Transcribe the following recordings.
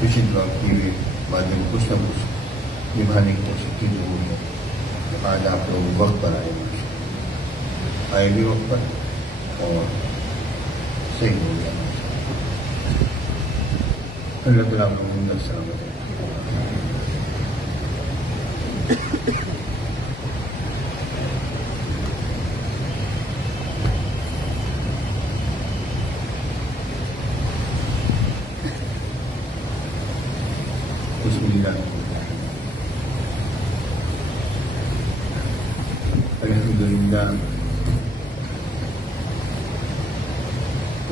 پچھلے وقت کی بعد میں کچھ نہ کچھ نبھانے کی کوشش کی ضرور ہے. آج آپ لوگ وقت پر آئے بھی وقت پر اور صحیح ہو گیا. اللہ تعالیٰ آپ کو اندر سلامت ہے. بسم اللہ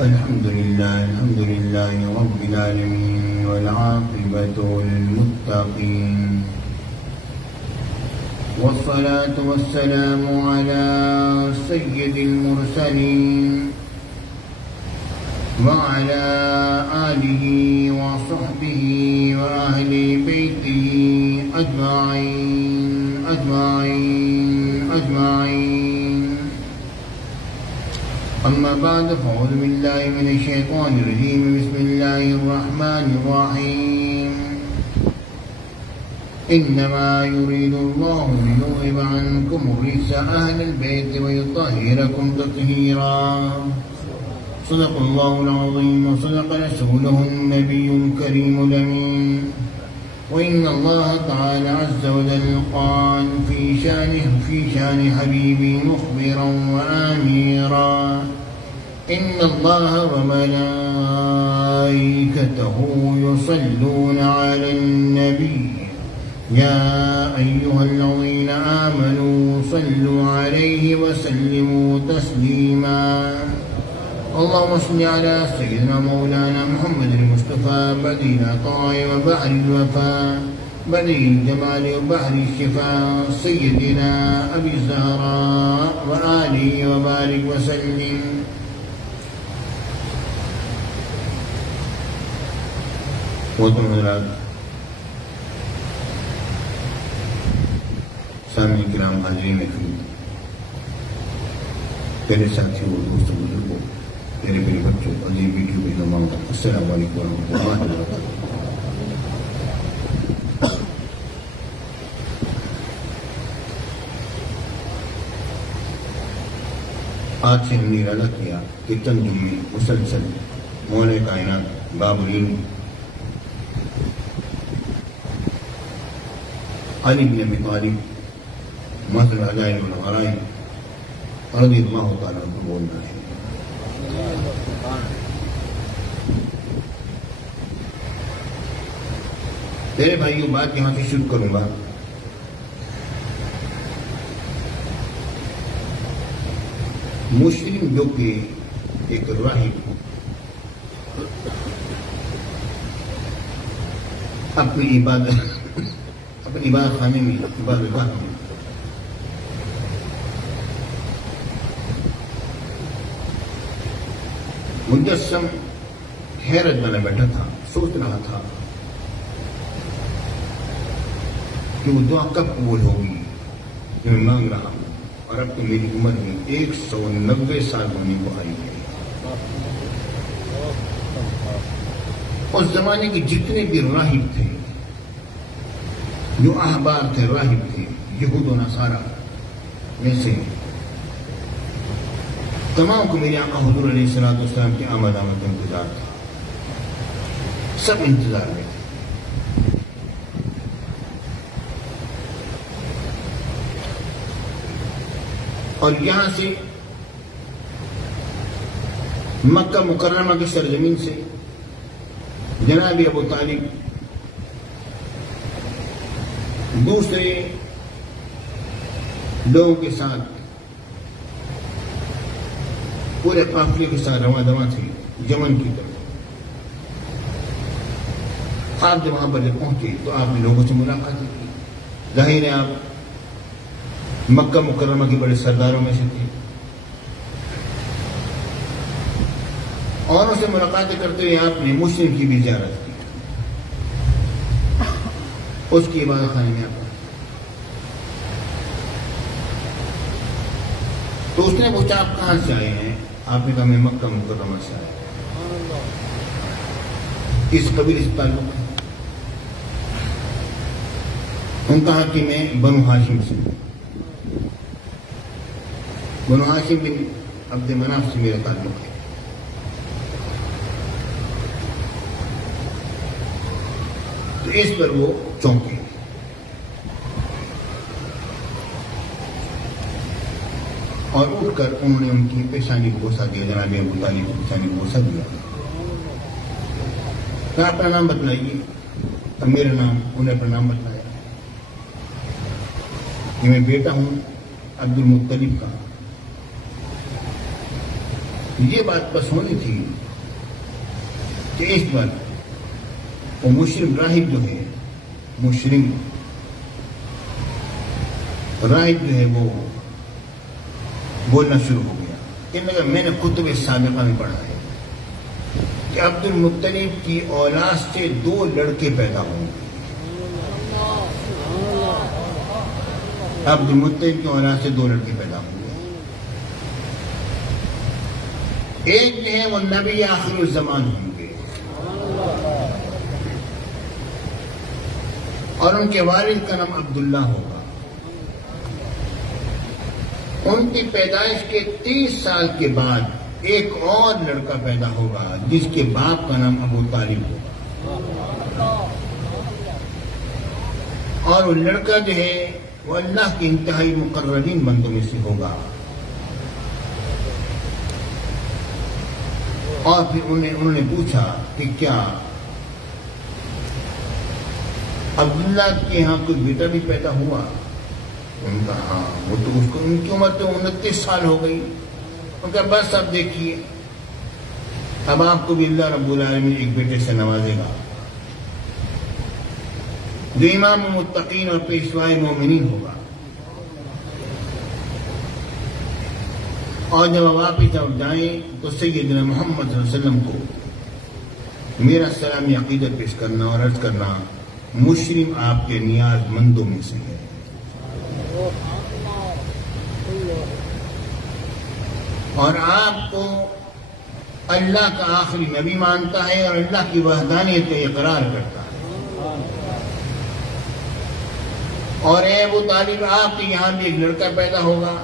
الحمد لله رب العالمين والعاقبة للمتقين والصلاة والسلام على سيد المرسلين وعلى آله وصحبه وأهل بيته أجمعين. أما بعد فأعوذ بالله من الشيطان الرجيم. بسم الله الرحمن الرحيم. إنما يريد الله ليذهب عنكم الرجس أهل البيت ويطهركم تطهيرا. صدق الله العظيم وصدق رسوله النبي الكريم الأمين. وإن الله تعالى عز وجل قال في شان حبيبي مخبرا وآميرا: إن الله وملائكته يصلون على النبي يا أيها الذين آمنوا صلوا عليه وسلموا تسليما. اللهم صل على سيدنا مولانا محمد المصطفى بديع العطاء وبحر الوفاء بديع الجمال وبحر الشفاء سيدنا أبي الزهراء وآله وبارك وسلم. سامعین کرام، حاضرین محفل، میرے ساتھیوں، دوستوں، بزرگوں، میرے بچوں، عزیز بیٹیوں، بہنوں، السلام علیکم ورحمۃ اللہ وبرکاتہ. آج سے ہم نے ارادہ کیا کہ چند جمعے مسلسل مولا کائنات باب العلم علی بن ابی طالب مثل العلائم والغرائب رضی اللہ تعالیٰ عنہ بولنا ہے. میرے بھائیوں، بات یہاں سے شروع کروں گا. مسلم جو کہ ایک راہب اپنی عبادت خانے میں، عبادت گاہ میں مجسم حیرت بنا بیٹھا تھا، سوچ رہا تھا کہ وہ دعا کب قبول ہوگی جو میں مانگ رہا ہوں. اور اب تو میری عمر میں 190 سال ہونے کو آئی ہے. اس زمانے کے جتنے بھی راہب تھے، جو احبار تھے، راہب تھے، یہود و نصارہ میں سے تمام کو میرے آقا حضور علیہ السلام کی آمد کا انتظار تھا. سب انتظار میں تھے. اور یہاں سے مکہ مکرمہ کی سرزمین سے جناب ابو طالب دوسرے لوگوں کے ساتھ پورے قافلے کے ساتھ رواں دواں تھے یمن کی طرف. آپ جب وہاں پر جب پہنچے تو آپ نے لوگوں سے ملاقات کی. ظاہر ہے آپ مکہ مکرمہ کے بڑے سرداروں میں سے تھے. اور ان سے ملاقاتیں کرتے ہوئے آپ نے مسلم کی بھی زیارت کی، اس کی عبادت خانے میں آپ. تو اس نے پوچھا آپ کہاں سے آئے ہیں؟ آپ نے کہا میں مکہ مکرمہ سے آیا. اس قبیلے سے تعلق ہے. ان کہا کہ میں بنو ہاشم سے ہوں، بنو ہاشم بن عبد مناف سے میرا تعلق ہے۔ تو اس پر وہ چونکے اور اٹھ کر انہوں نے ان کی پیشانی کو بوسہ دیا، جناب ابو طالب کی پیشانی کو بوسہ دیا۔ کہا اپنا نام بتلائیے، اب میرا نام، انہیں اپنا نام بتلایا کہ میں بیٹا ہوں عبد المطلب کا۔ یہ بات بس ہونی تھی کہ اس پر وہ مشرم راہب جو ہے، مشرم راہب جو ہے وہ بولنا شروع ہو گیا کہ میں نے کتب سابقہ میں پڑھا ہے کہ عبد المطلب کی اولاد سے 2 لڑکے پیدا ہوں گے۔ عبد المطلب کی اولاد سے 2 لڑکے پیدا ہوں گے، ایک جو ہے وہ نبی آخر الزمان ہوں گے اور ان کے والد کا نام عبداللہ ہوگا۔ ان کی پیدائش کے 30 سال کے بعد ایک اور لڑکا پیدا ہوگا جس کے باپ کا نام ابو طالب ہوگا، اور وہ لڑکا جو ہے وہ اللہ کے انتہائی مقربین بندوں میں سے ہوگا۔ اور پھر انہوں نے پوچھا کہ کیا عبداللہ کے یہاں کوئی بیٹا بھی پیدا ہوا؟ ان کا ہاں، وہ تو اس کو، ان کی عمر تو 29 سال ہو گئی۔ ان کا بس اب دیکھیے، اب آپ کو بھی اللہ رب العالمین ایک بیٹے سے نوازے گا جو امام متقین اور پیشوائے مومنین ہوگا، اور جب واپس آپ جائیں تو سیدنا محمد صلی اللہ علیہ وسلم کو میرا سلامی عقیدت پیش کرنا اور عرض کرنا مشرم آپ کے نیاز مندوں میں سے ہے۔ اور آپ کو اللہ کا آخری نبی مانتا ہے اور اللہ کی وحدانیت کا اقرار کرتا ہے۔ اور اے ابو طالب، آپ کے یہاں بھی ایک لڑکا پیدا ہوگا،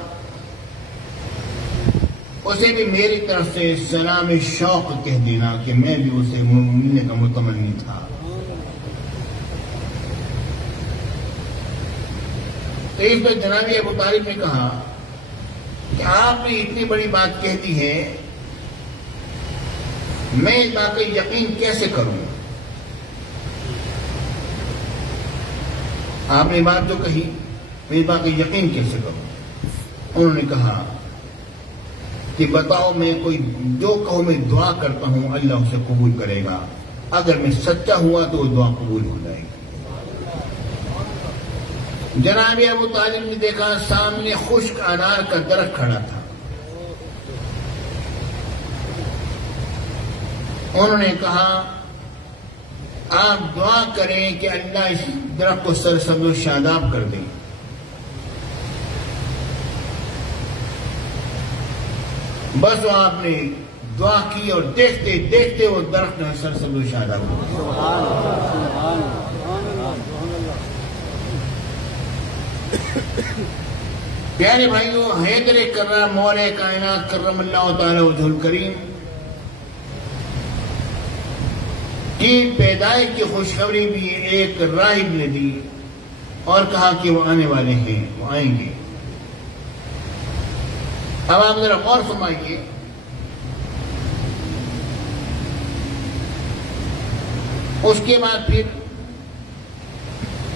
اسے بھی میری طرف سے سلام شوق کہہ دینا کہ میں بھی اسے ملنے کا متمنی تھا۔ تو اس پر جناب ابو طالب نے کہا کہ آپ نے اتنی بڑی بات کہہ دی ہے، میں اس بات کا یقین کیسے کروں؟ آپ نے بات جو کہی، میں اس بات کا یقین کیسے کروں؟ انہوں نے کہا کہ بتاؤ، میں کوئی جو کہوں میں دعا کرتا ہوں اللہ اسے قبول کرے گا، اگر میں سچا ہوا تو وہ دعا قبول ہو جائے گی۔ جناب ابو طالب نے دیکھا سامنے خشک انار کا درخت کھڑا تھا۔ انہوں نے کہا آپ دعا کریں کہ اللہ اس درخت کو سرسبز و شاداب کر دے۔ بس وہ آپ نے دعا کی اور دیکھتے دیکھتے وہ درخت سرسبز و شاداب ہو گیا۔ پیارے بھائیو، حیدر کرار مولا کائنات کرم اللہ تعالی وجہ الکریم کی پیدائش کی خوشخبری بھی ایک راہب نے دی اور کہا کہ وہ آنے والے ہیں، وہ آئیں گے۔ اب آپ ذرا غور فرمائیے، اس کے بعد پھر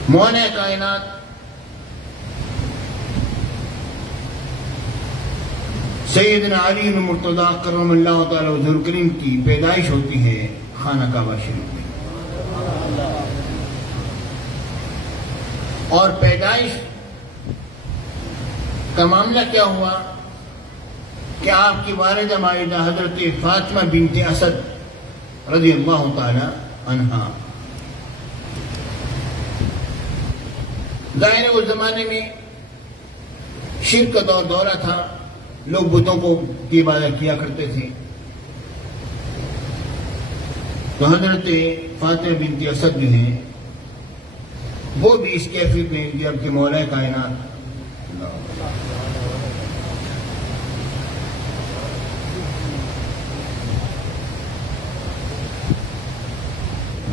مولا کائنات سیدنا علی بن مرتضیٰ کرم اللہ تعالی وجہ الکریم کی پیدائش ہوتی ہے خانہ کعبہ شریف میں، اور پیدائش کا معاملہ کیا ہوا کہ آپ کی والدہ مائدہ حضرت فاطمہ بنت اسد رضی اللہ تعالی عنہا، ظاہر اس زمانے میں شرک کا دور دورہ تھا، لوگ بتوں کو کی عبادت کیا کرتے تھے۔ تو حضرت فاطمہ بنت اسد جو ہیں وہ بھی اس کیفیت میں جب کہ مولا کائنات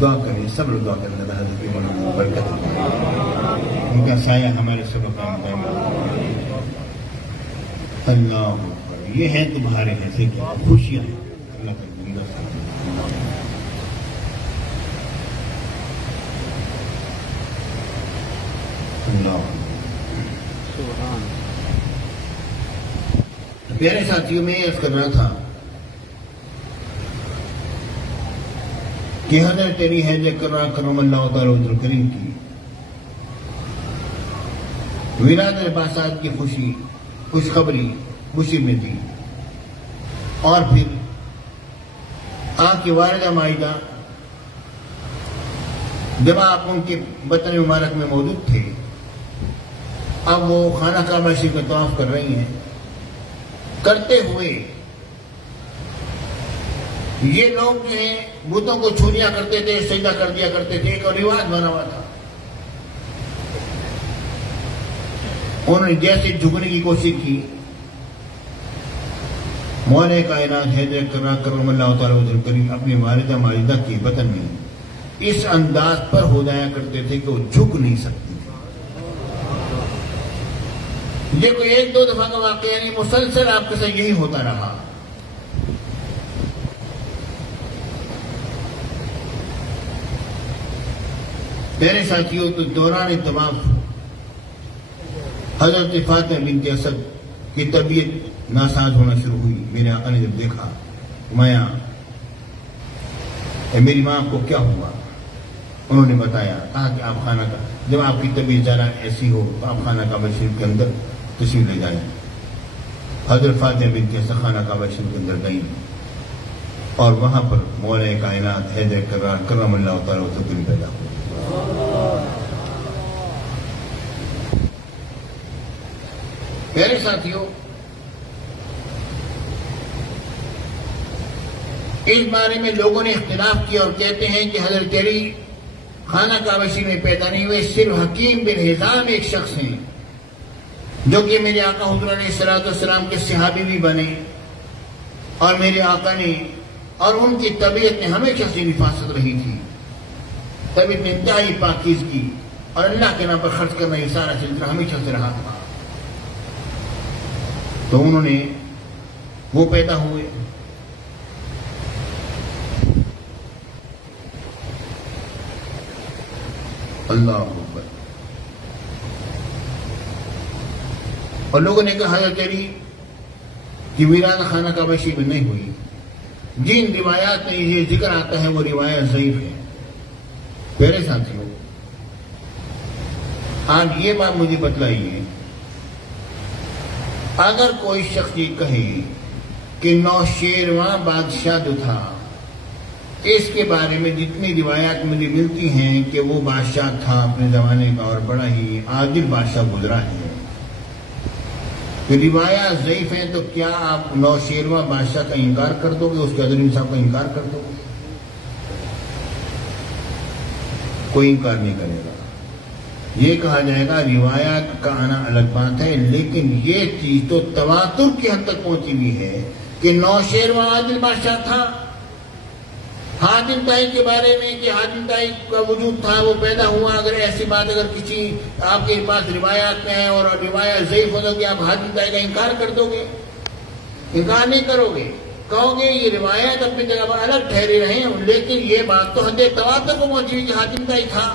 دعا کریں، سب لوگ دعا کریں اللہ حضرت کی برکت، ان کا سایہ ہمارے سب کام کرے۔ اللہ اکبر، یہ ہے تمہارے ایسے کیا خوشیاں اللہ کا بندہ اللہ۔ پیارے ساتھیوں، میں عرض کر رہا تھا کہ حضرت علی حیدر کرار کرم اللہ تعالی وجہ کریم کی ولادت بعثات کی خوشخبری خوشی میں تھی، اور پھر آپ کی والدہ مائدہ جب آپ ان کے وطن مبارک میں موجود تھے، اب وہ خانہ کعبہ شریف کا طواف کر رہی ہیں، کرتے ہوئے یہ لوگ جو ہیں بتوں کو چھو لیا کرتے تھے، سجدہ کر دیا کرتے تھے، ایک رواج بنا ہوا تھا۔ انہوں نے جیسے جھکنے کی کوشش کی، مولا کائنات حیدر کرار کرم اللہ تعالی وجہ کریم اپنی والدہ ماجدہ کے وطن میں اس انداز پر ہو جایا کرتے تھے کہ وہ جھک نہیں سکتے تھے۔ یہ کوئی ایک دو دفعہ کا واقعہ نہیں، مسلسل آپ کے ساتھ یہی ہوتا رہا۔ میرے ساتھیوں، تو دوران طواف حضرت فاطمہ بنت اسد کی طبیعت ناساز ہونا شروع ہوئی۔ میرے آقا نے جب دیکھا، مایا میری ماں کو کیا ہوا، انہوں نے بتایا، کہا کہ آپ خانہ کا جب آپ کی طبیعت ذرا ایسی ہو تو آپ خانہ کعبہ شریف کے اندر تشریف لے جائیں۔ حضرت فاطمہ بنت اسد خانہ کعبہ شریف کے اندر گئیں، اور وہاں پر مولا کائنات حیدر کرار کرم اللہ تعالی وجہ پیدا ہوا۔ میرے ساتھیوں، اس بارے میں لوگوں نے اختلاف کیا اور کہتے ہیں کہ حضرت علی خانہ کعبہ شریف میں پیدا نہیں ہوئے، صرف حکیم بن حزام ایک شخص ہیں جو کہ میرے آقا حضور علیہ الصلوۃ والسلام کے صحابی بھی بنے، اور میرے آقا نے اور ان کی طبیعت میں ہمیشہ سے نفاست رہی تھی، طبیعت میں انتہائی پاکیزگی اور اللہ کے نام پر خرچ کرنا یہ سارا سلسلہ ہمیشہ سے رہا تھا۔ تو انہوں نے وہ پیدا ہوئے۔ اللہ اکبر۔ اور لوگوں نے کہا حضرت علی کی ولادت خانہ کعبہ شریف میں نہیں ہوئی۔ جن روایات میں یہ ذکر آتا ہے وہ روایت ضعیف ہے۔ میرے ساتھیوں، آج یہ بات مجھے بتلائیے، اگر کوئی شخص یہ کہے کہ نوشیروان بادشاہ جو تھا، اس کے بارے میں جتنی روایات مجھے ملتی ہیں کہ وہ بادشاہ تھا اپنے زمانے کا اور بڑا ہی عادل بادشاہ گزرا ہے، تو روایات ضعیف ہیں، تو کیا آپ نوشیروان بادشاہ کا انکار کر دو گے، اس کے عدل انصاف کا انکار کر دو گے؟ کوئی انکار نہیں کرے گا۔ یہ کہا جائے گا روایات کا آنا الگ بات ہے، لیکن یہ چیز تو تواتر کی حد تک پہنچی ہوئی ہے کہ نوشیروان عادل بادشاہ تھا۔ حاتم طائی کے بارے میں کہ حاتم طائی کا وجود تھا، وہ پیدا ہوا، اگر ایسی بات اگر کسی آپ کے پاس روایات میں ہے اور روایت ضعیف ہو تو کہ آپ حاتم طائی کا انکار کر دو گے؟ انکار نہیں کرو گے، کہو گے یہ روایت اپنی جگہ پر الگ ٹھہرے رہے ہیں، لیکن یہ بات تو حد تواتر کو پہنچی ہوئی کہ حاتم طائی تھا۔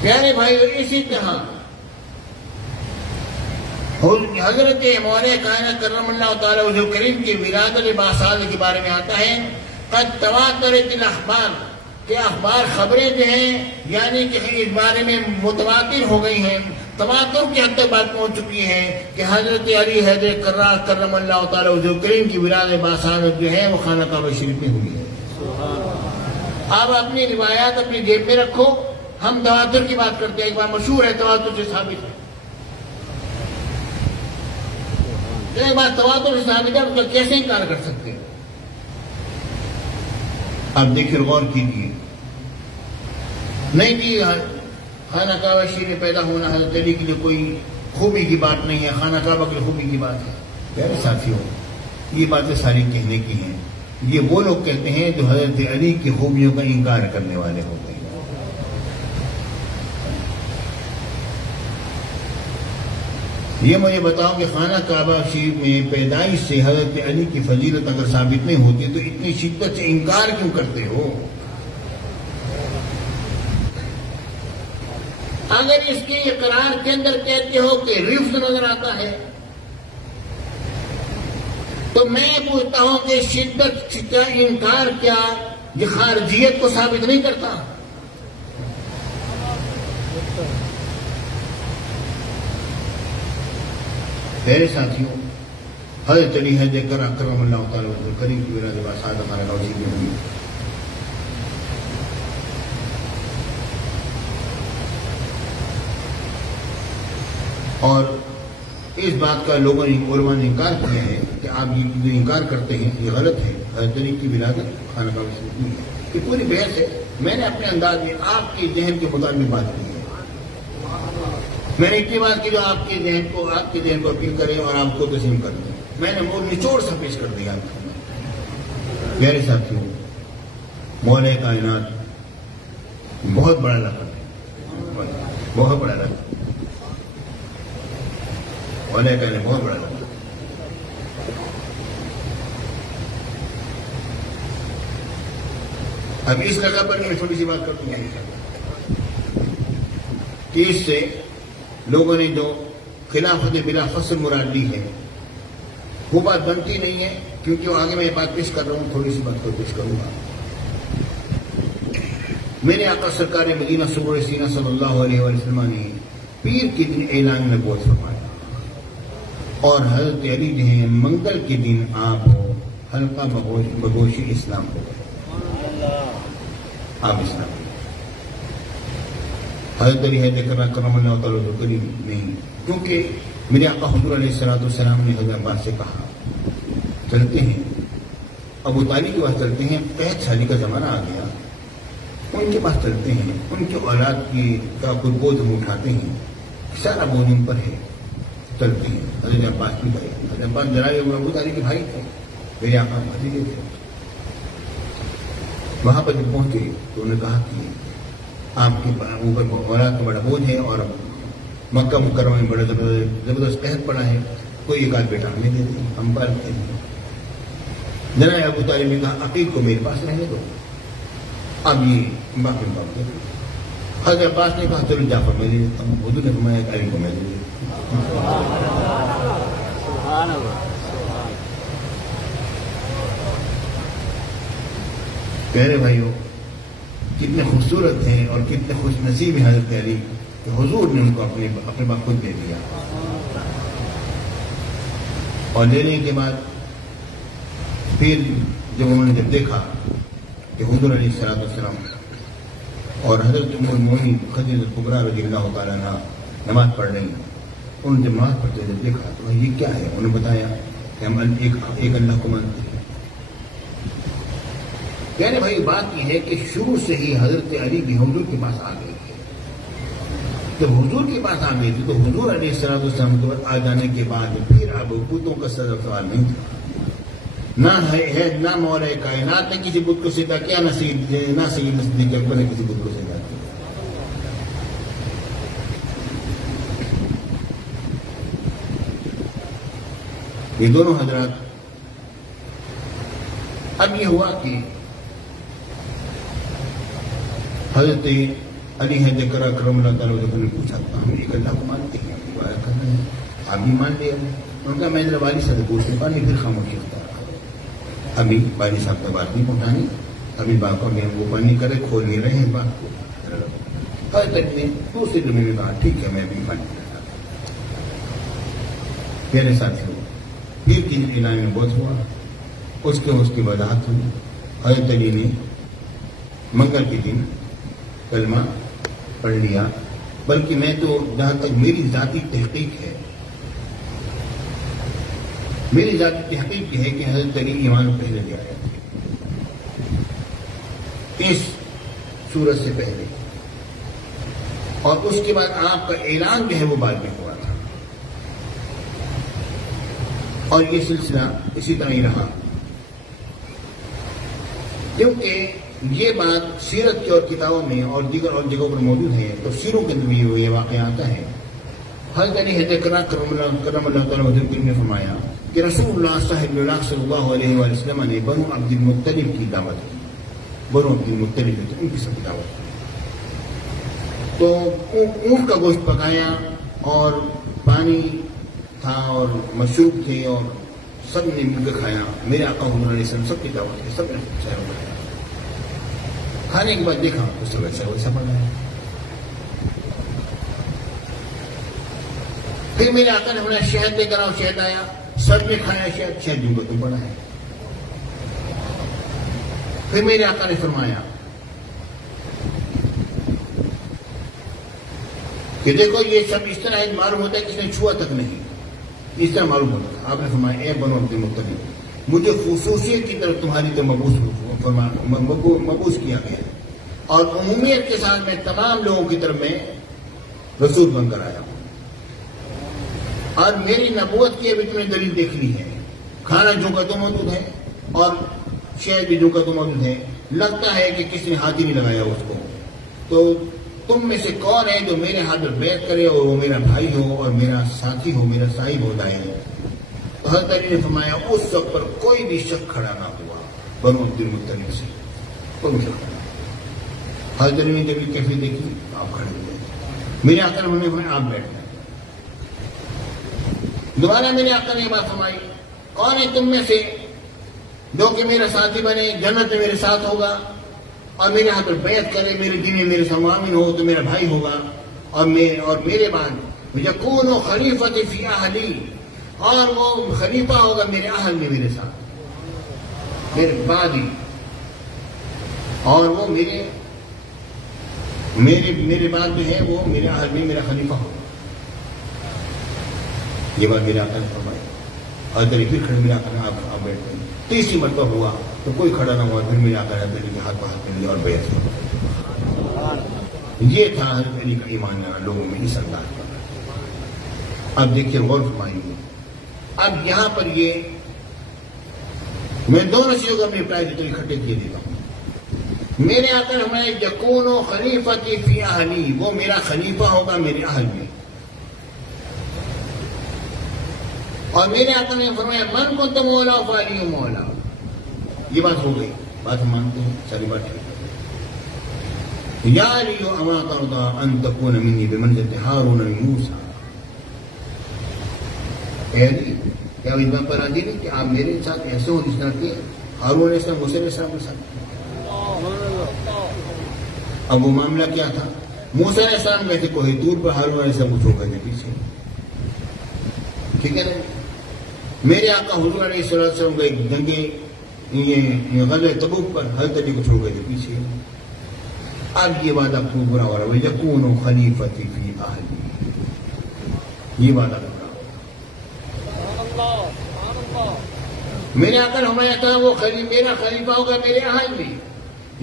پیارے بھائی، اسی طرح حضرت مولا کائنات کرم اللہ تعالی وجہ کریم کی ولادت بعثات کے بارے میں آتا ہے، قد تواترت الاخبار، کہ اخبار خبریں جو ہیں یعنی کہ اس بارے میں متواتر ہو گئی ہیں، تواتر کی حد تک بات پہنچ چکی ہے کہ حضرت علی حیدر کرار کرم اللہ تعالی وجہ کریم کی ولادت بعثات جو ہے وہ خانہ کعبہ شریف میں ہوئی ہے۔ آپ اپنی روایات اپنی جیب میں رکھو، ہم تواتر کی بات کرتے ہیں، ایک بات مشہور ہے تواتر سے ثابت ہے، ایک بات تواتر سے ثابت ہے، اس کا کیسے انکار کر سکتے ہیں؟ آپ دیکھیے، غور کیجیے، نہیں جی، خانہ کعبہ شریف پیدا ہونا حضرت علی کے لیے کوئی خوبی کی بات نہیں ہے، خانہ کعبہ کی خوبی کی بات ہے۔ پیارے ساتھیوں، یہ باتیں ساری کہنے کی ہیں۔ یہ وہ لوگ کہتے ہیں جو حضرت علی کی خوبیوں کا انکار کرنے والے ہوتے ہیں۔ یہ مجھے بتاؤ کہ خانہ کعبہ شریف میں پیدائش سے حضرت علی کی فضیلت اگر ثابت نہیں ہوتی تو اتنی شدت سے انکار کیوں کرتے ہو؟ اگر اس کے اقرار کے اندر کہتے ہو کہ رفض نظر آتا ہے تو میں پوچھتا ہوں کہ شدت کا انکار کیا یہ خارجیت کو ثابت نہیں کرتا؟ میرے ساتھیوں، حضرت علی ہے دیکھ کر اکرم اللہ تعالیٰ کریم کی بنا جب آساد ہمارے نوزی میں ہوئی، اور اس بات کا لوگوں نے علماء نے انکار کیا ہے کہ آپ یہ جو انکار کرتے ہیں یہ غلط ہے۔ حضرت علی کی ولادت خانہ کعبہ شریف میں ہے، یہ پوری بحث ہے۔ میں نے اپنے انداز میں آپ کے ذہن کے مطابق بات کی ہے۔ میں نے اتنی بات کی جو آپ کے ذہن کو اپیل کرے اور آپ کو تسلیم کر دیں۔ میں نے وہ نچوڑ سا پیش کر دیا۔ میرے ساتھیوں، مولا کائنات بہت بڑا لقب ہے، بہت بڑا لقب، مولا کائنات بہت بڑا لقب۔ اب اس لقب پر میں چھوٹی سی بات کرتا ہوں کہ اس سے لوگوں نے جو خلافت بلا فصل مراد لی ہے وہ بات بنتی نہیں ہے، کیونکہ وہ آگے میں یہ بات پیش کر رہا ہوں، تھوڑی سی بات کو پیش کروں گا۔ میرے آقا سرکار مدینہ سرور سینہ صلی اللہ علیہ وسلم نے پیر کے دن اعلان نبوت فرمایا، اور حضرت علی جو ہیں منگل کے دن آپ حلقہ بگوش اسلام ہو گئے، آپ اسلام ہو گئے۔ حضرت علی ہے کرم اللہ تعالیٰ کریم نہیں، کیونکہ میرے آقا حضور علیہ السلام نے حضرت عباس سے کہا چلتے ہیں، ابو طالب کے پاس چلتے ہیں، 65 سال کا زمانہ آ گیا، ان کے پاس چلتے ہیں، ان کے اولاد کا کوئی بوجھ ہم اٹھاتے ہیں، سارا بوجھ ان پر ہے، چلتے ہیں۔ حضرت عباس بھی گئے، حضرت عباس جناب ابو طالب کے بھائی تھے، میرے آقا بھتیجے تھے۔ وہاں پر جب پہنچے تو انہوں نے کہا کہ آپ کے اوپر اولاد کا بڑا بوجھ ہے اور مکہ مکرمہ میں بڑا زبردست قحط پڑا ہے، کوئی ایک آدھ بیٹا ہمیں دے دیں، ہم پالتے ہیں۔ جناب ابو طالب نے کہا عقیل کو میرے پاس رہنے دو، اب یہ باقی بات دے۔ حضرت عباس نے کہا چلو جعفر میں دے دیتا ہوں، حضور نے فرمایا کہ علی کو میں دے دیتا ہوں۔ پیارے بھائیوں، کتنے خوبصورت ہیں اور کتنے خوش نصیب ہیں حضرت علی کہ حضور نے ان کو اپنے باپ خود دے دیا، اور لینے کے بعد پھر جب انہوں نے دیکھا کہ حضور علیہ السلام اور حضرت ام المؤمنین خدیجہ کبریٰ رضی اللہ تعالیٰ عنہا نماز پڑھ رہی ہیں، انہوں نے جب نماز پڑھتے جب دیکھا تو یہ کیا ہے، انہوں نے بتایا کہ ہم ایک اللہ کو مانتے ہیں۔ یعنی بھائی بات یہ ہے کہ شروع سے ہی حضرت علی بھی حضور کے پاس آ گئے تھے۔ جب حضور کے پاس آ گئے تھے تو حضور علیہ السلام کے پاس آ جانے کے بعد پھر اب بتوں کا سوال نہیں تھا، نہ مولا کائنات نے کسی بت کو سجدہ کیا، نہ سید صدیق اکبر نے کسی بت کو سجدہ کیا۔ یہ دونوں حضرات، اب یہ ہوا کہ حضرت علی ہے ذکر کرم اللہ تعالیٰ نے پوچھا ہم ایک اللہ کو مانتے ہیں، آپ بھی مان لیا؟ ان کا میں نے والد صاحب پوچھنے پا نہیں، پھر خاموشی اختیار کر، ابھی والد صاحب کا بات نہیں پہنچانی، ابھی بات کو وہ بند نہیں کرے، کھول نہیں رہے ہیں بات کو۔ حضرت علی نے دوسرے جمعے میں کہا ٹھیک ہے میں بھی مان لیا۔ میرے ساتھیوں، پھر تین اعلان میں بہت ہوا، اس کی وضاحت ہوئی۔ حضرت علی نے منگل کے دن کلمہ پڑھ لیا، بلکہ میں تو جہاں تک میری ذاتی تحقیق ہے، میری ذاتی تحقیق یہ ہے کہ حضرت علی ایمان پہلے لے آئے تھے، اس سورت سے پہلے اور اس کے بعد آپ کا اعلان جو ہے وہ بعد میں ہوا تھا، اور یہ سلسلہ اسی طرح ہی رہا، کیونکہ یہ بات سیرت کی اور کتابوں میں اور دیگر اور جگہوں پر موجود ہے، تو سیروں کے اندر بھی یہ واقعہ آتا ہے۔ حضرت علی کرم اللہ تعالیٰ نے فرمایا کہ رسول اللہ صلی اللہ علیہ وسلم نے بنو عبد المطلب کی دعوت کی، بنو عبد المطلب جو ان کی سب کی دعوت کی، تو اونٹ کا گوشت پکایا اور پانی تھا اور مشروب تھے اور سب نے مل کر کھایا، میرے آقا حضور علیہ السلام سب کی دعوت کی، سب نے کھایا، کھانے کے بعد دیکھا اس سے ویسا بن گیا۔ پھر میرے آقا نے ہمیں شہد لے کر آؤ، شہد آیا، سب نے کھایا شہد جو تم بڑا ہے۔ پھر میرے آقا نے فرمایا کہ دیکھو یہ سب اس طرح معلوم ہوتا ہے، کسی نے چھوا تک نہیں، اس طرح معلوم ہوتا تھا۔ آپ نے فرمایا اے بنو عبد المطلب، مجھے خصوصیت کی طرف تمہاری طرف مبعوث کیا گیا، اور عمومیت کے ساتھ میں تمام لوگوں کی طرف میں رسول بن کر آیا ہوں، اور میری نبوت کی ابھی تم نے دلیل دیکھ لی ہے، کھانا جو کا تو موجود ہے اور شہد بھی جو کا تو موجود ہے، لگتا ہے کہ کسی نے ہاتھ ہی نہیں لگایا اس کو، تو تم میں سے کون ہے جو میرے ہاتھ پر بیعت کرے اور وہ میرا بھائی ہو اور میرا ساتھی ہو، میرا صاحب ہوتا ہے؟ تو حضرت علی نے فرمایا اس وقت پر کوئی بھی شک کھڑا نہ ہوا بنو عبد المطلب سے، کوئی شک کھڑا۔ حضرت علی نے جب یہ کیفیت دیکھی آپ کھڑے ہوئے، میرے آقا نے فرمایا آپ بیٹھ جائیں۔ دوبارہ میرے آقا نے یہ بات فرمائی، کون ہے تم میں سے جو کہ میرا ساتھی بنے، جنت میں میرے ساتھ ہوگا اور میرے ہاتھ پر بیعت کرے، میرے دین میں میرے سامعین ہو تو میرا بھائی ہوگا، اور میرے بعد یکون خلیفۃ فی اہلی، اور وہ خلیفہ ہوگا میرے اہل میں، میرے ساتھ، میرے بعد ہی، اور وہ میرے بعد جو ہے وہ میرے اہل میں میرا خلیفہ ہوگا۔ یہ بات میرے آقا نے فرمائی، اور دلی پھر کھڑے، میرے آقا نے آپ بیٹھ گئے، تیسری مرتبہ ہوا تو کوئی کھڑا نہ ہوا، پھر میرے آقا نے دلی کے ہاتھ پہ ہاتھ مل لیا اور بیعت کیا۔ یہ تھا حضرت علی کا ایمان لانا لوگوں میں اس انداز پر۔ اب دیکھیے غور فرمائیے، اب یہاں پر یہ میں دونوں چیزوں کو اپنے رپلائی دیتے اکٹھے کیے دیتا ہوں۔ میرے آقا نے ہمیں یکون خلیفۃ فی اہلی، وہ میرا خلیفہ ہوگا میرے اہل میں، اور میرے آقا نے فرمایا من کنت مولا فعلی مولا۔ یہ بات ہو گئی، بات ہم مانتے ہیں، ساری بات ٹھیک ہے۔ یا علی اما ترضى ان تكون منی بمنزلۃ ہارون من موسیٰ، اے علی کیا اس بات پر راضی نہیں کہ آپ میرے ساتھ ایسے ہو جس طرح کہ ہارون علیہ السلام موسیٰ علیہ السلام کے ساتھ؟ اب وہ معاملہ کیا تھا؟ موسیٰ علیہ السلام گئے تھے کوہ طور پر، ہارون علیہ السلام کو چھوڑ کر کے پیچھے، ٹھیک ہے نا؟ میرے آقا حضور علیہ السلام کا ایک جنگیں غزوہ تبوک پر حضرت علی کو چھوڑ گئے تھے پیچھے۔ اب یہ وعدہ خوب برا ہو رہا ہے، یکون خلیفۃ فی اہلی، یہ وعدہ برا ہو رہا۔ میرے آقا نے ہمارا کہا وہ میرا خلیفہ ہوگا میرے اہل میں،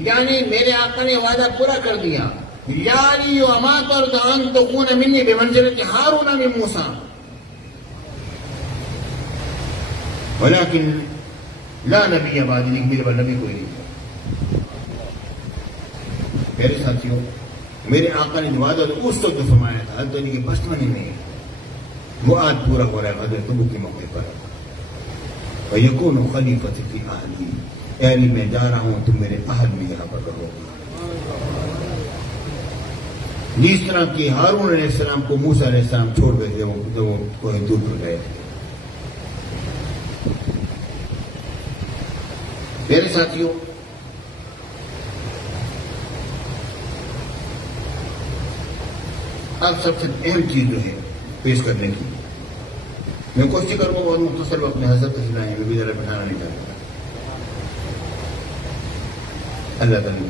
یعنی میرے آقا نے وعدہ پورا کر دیا۔ یا علی اما ترضى ان تكون منی بمنزلۃ ہارون من موسیٰ، ولیکن لا نبی بعدی، میرے بعد نبی کوئی نہیں۔ میرے ساتھیوں، میرے آقا نے جو وعدہ اس وقت جو فرمایا تھا حضرت علی کے بچپنے میں، وہ آج پورا ہو رہا ہے غزوہ تبوک کے موقع پر۔ وَيَكُونُ خَلِيفَةً فِي أَهْلِي، اے علی میں جا رہا ہوں تم میرے اہل میں یہاں پر رہو گے، جس طرح کہ ہارون علیہ السلام کو موسیٰ علیہ السلام چھوڑ گئے تھے، وہ کوہ طور پر گئے تھے۔ میرے ساتھیوں، اب سب سے اہم چیز جو ہے پیش کرنے کی، میں کوشش کروں گا بہت مختصر اپنے حضرت تشریح میں بھی ذرا بٹھانا نہیں چاہتا۔ اللہ تعالیٰ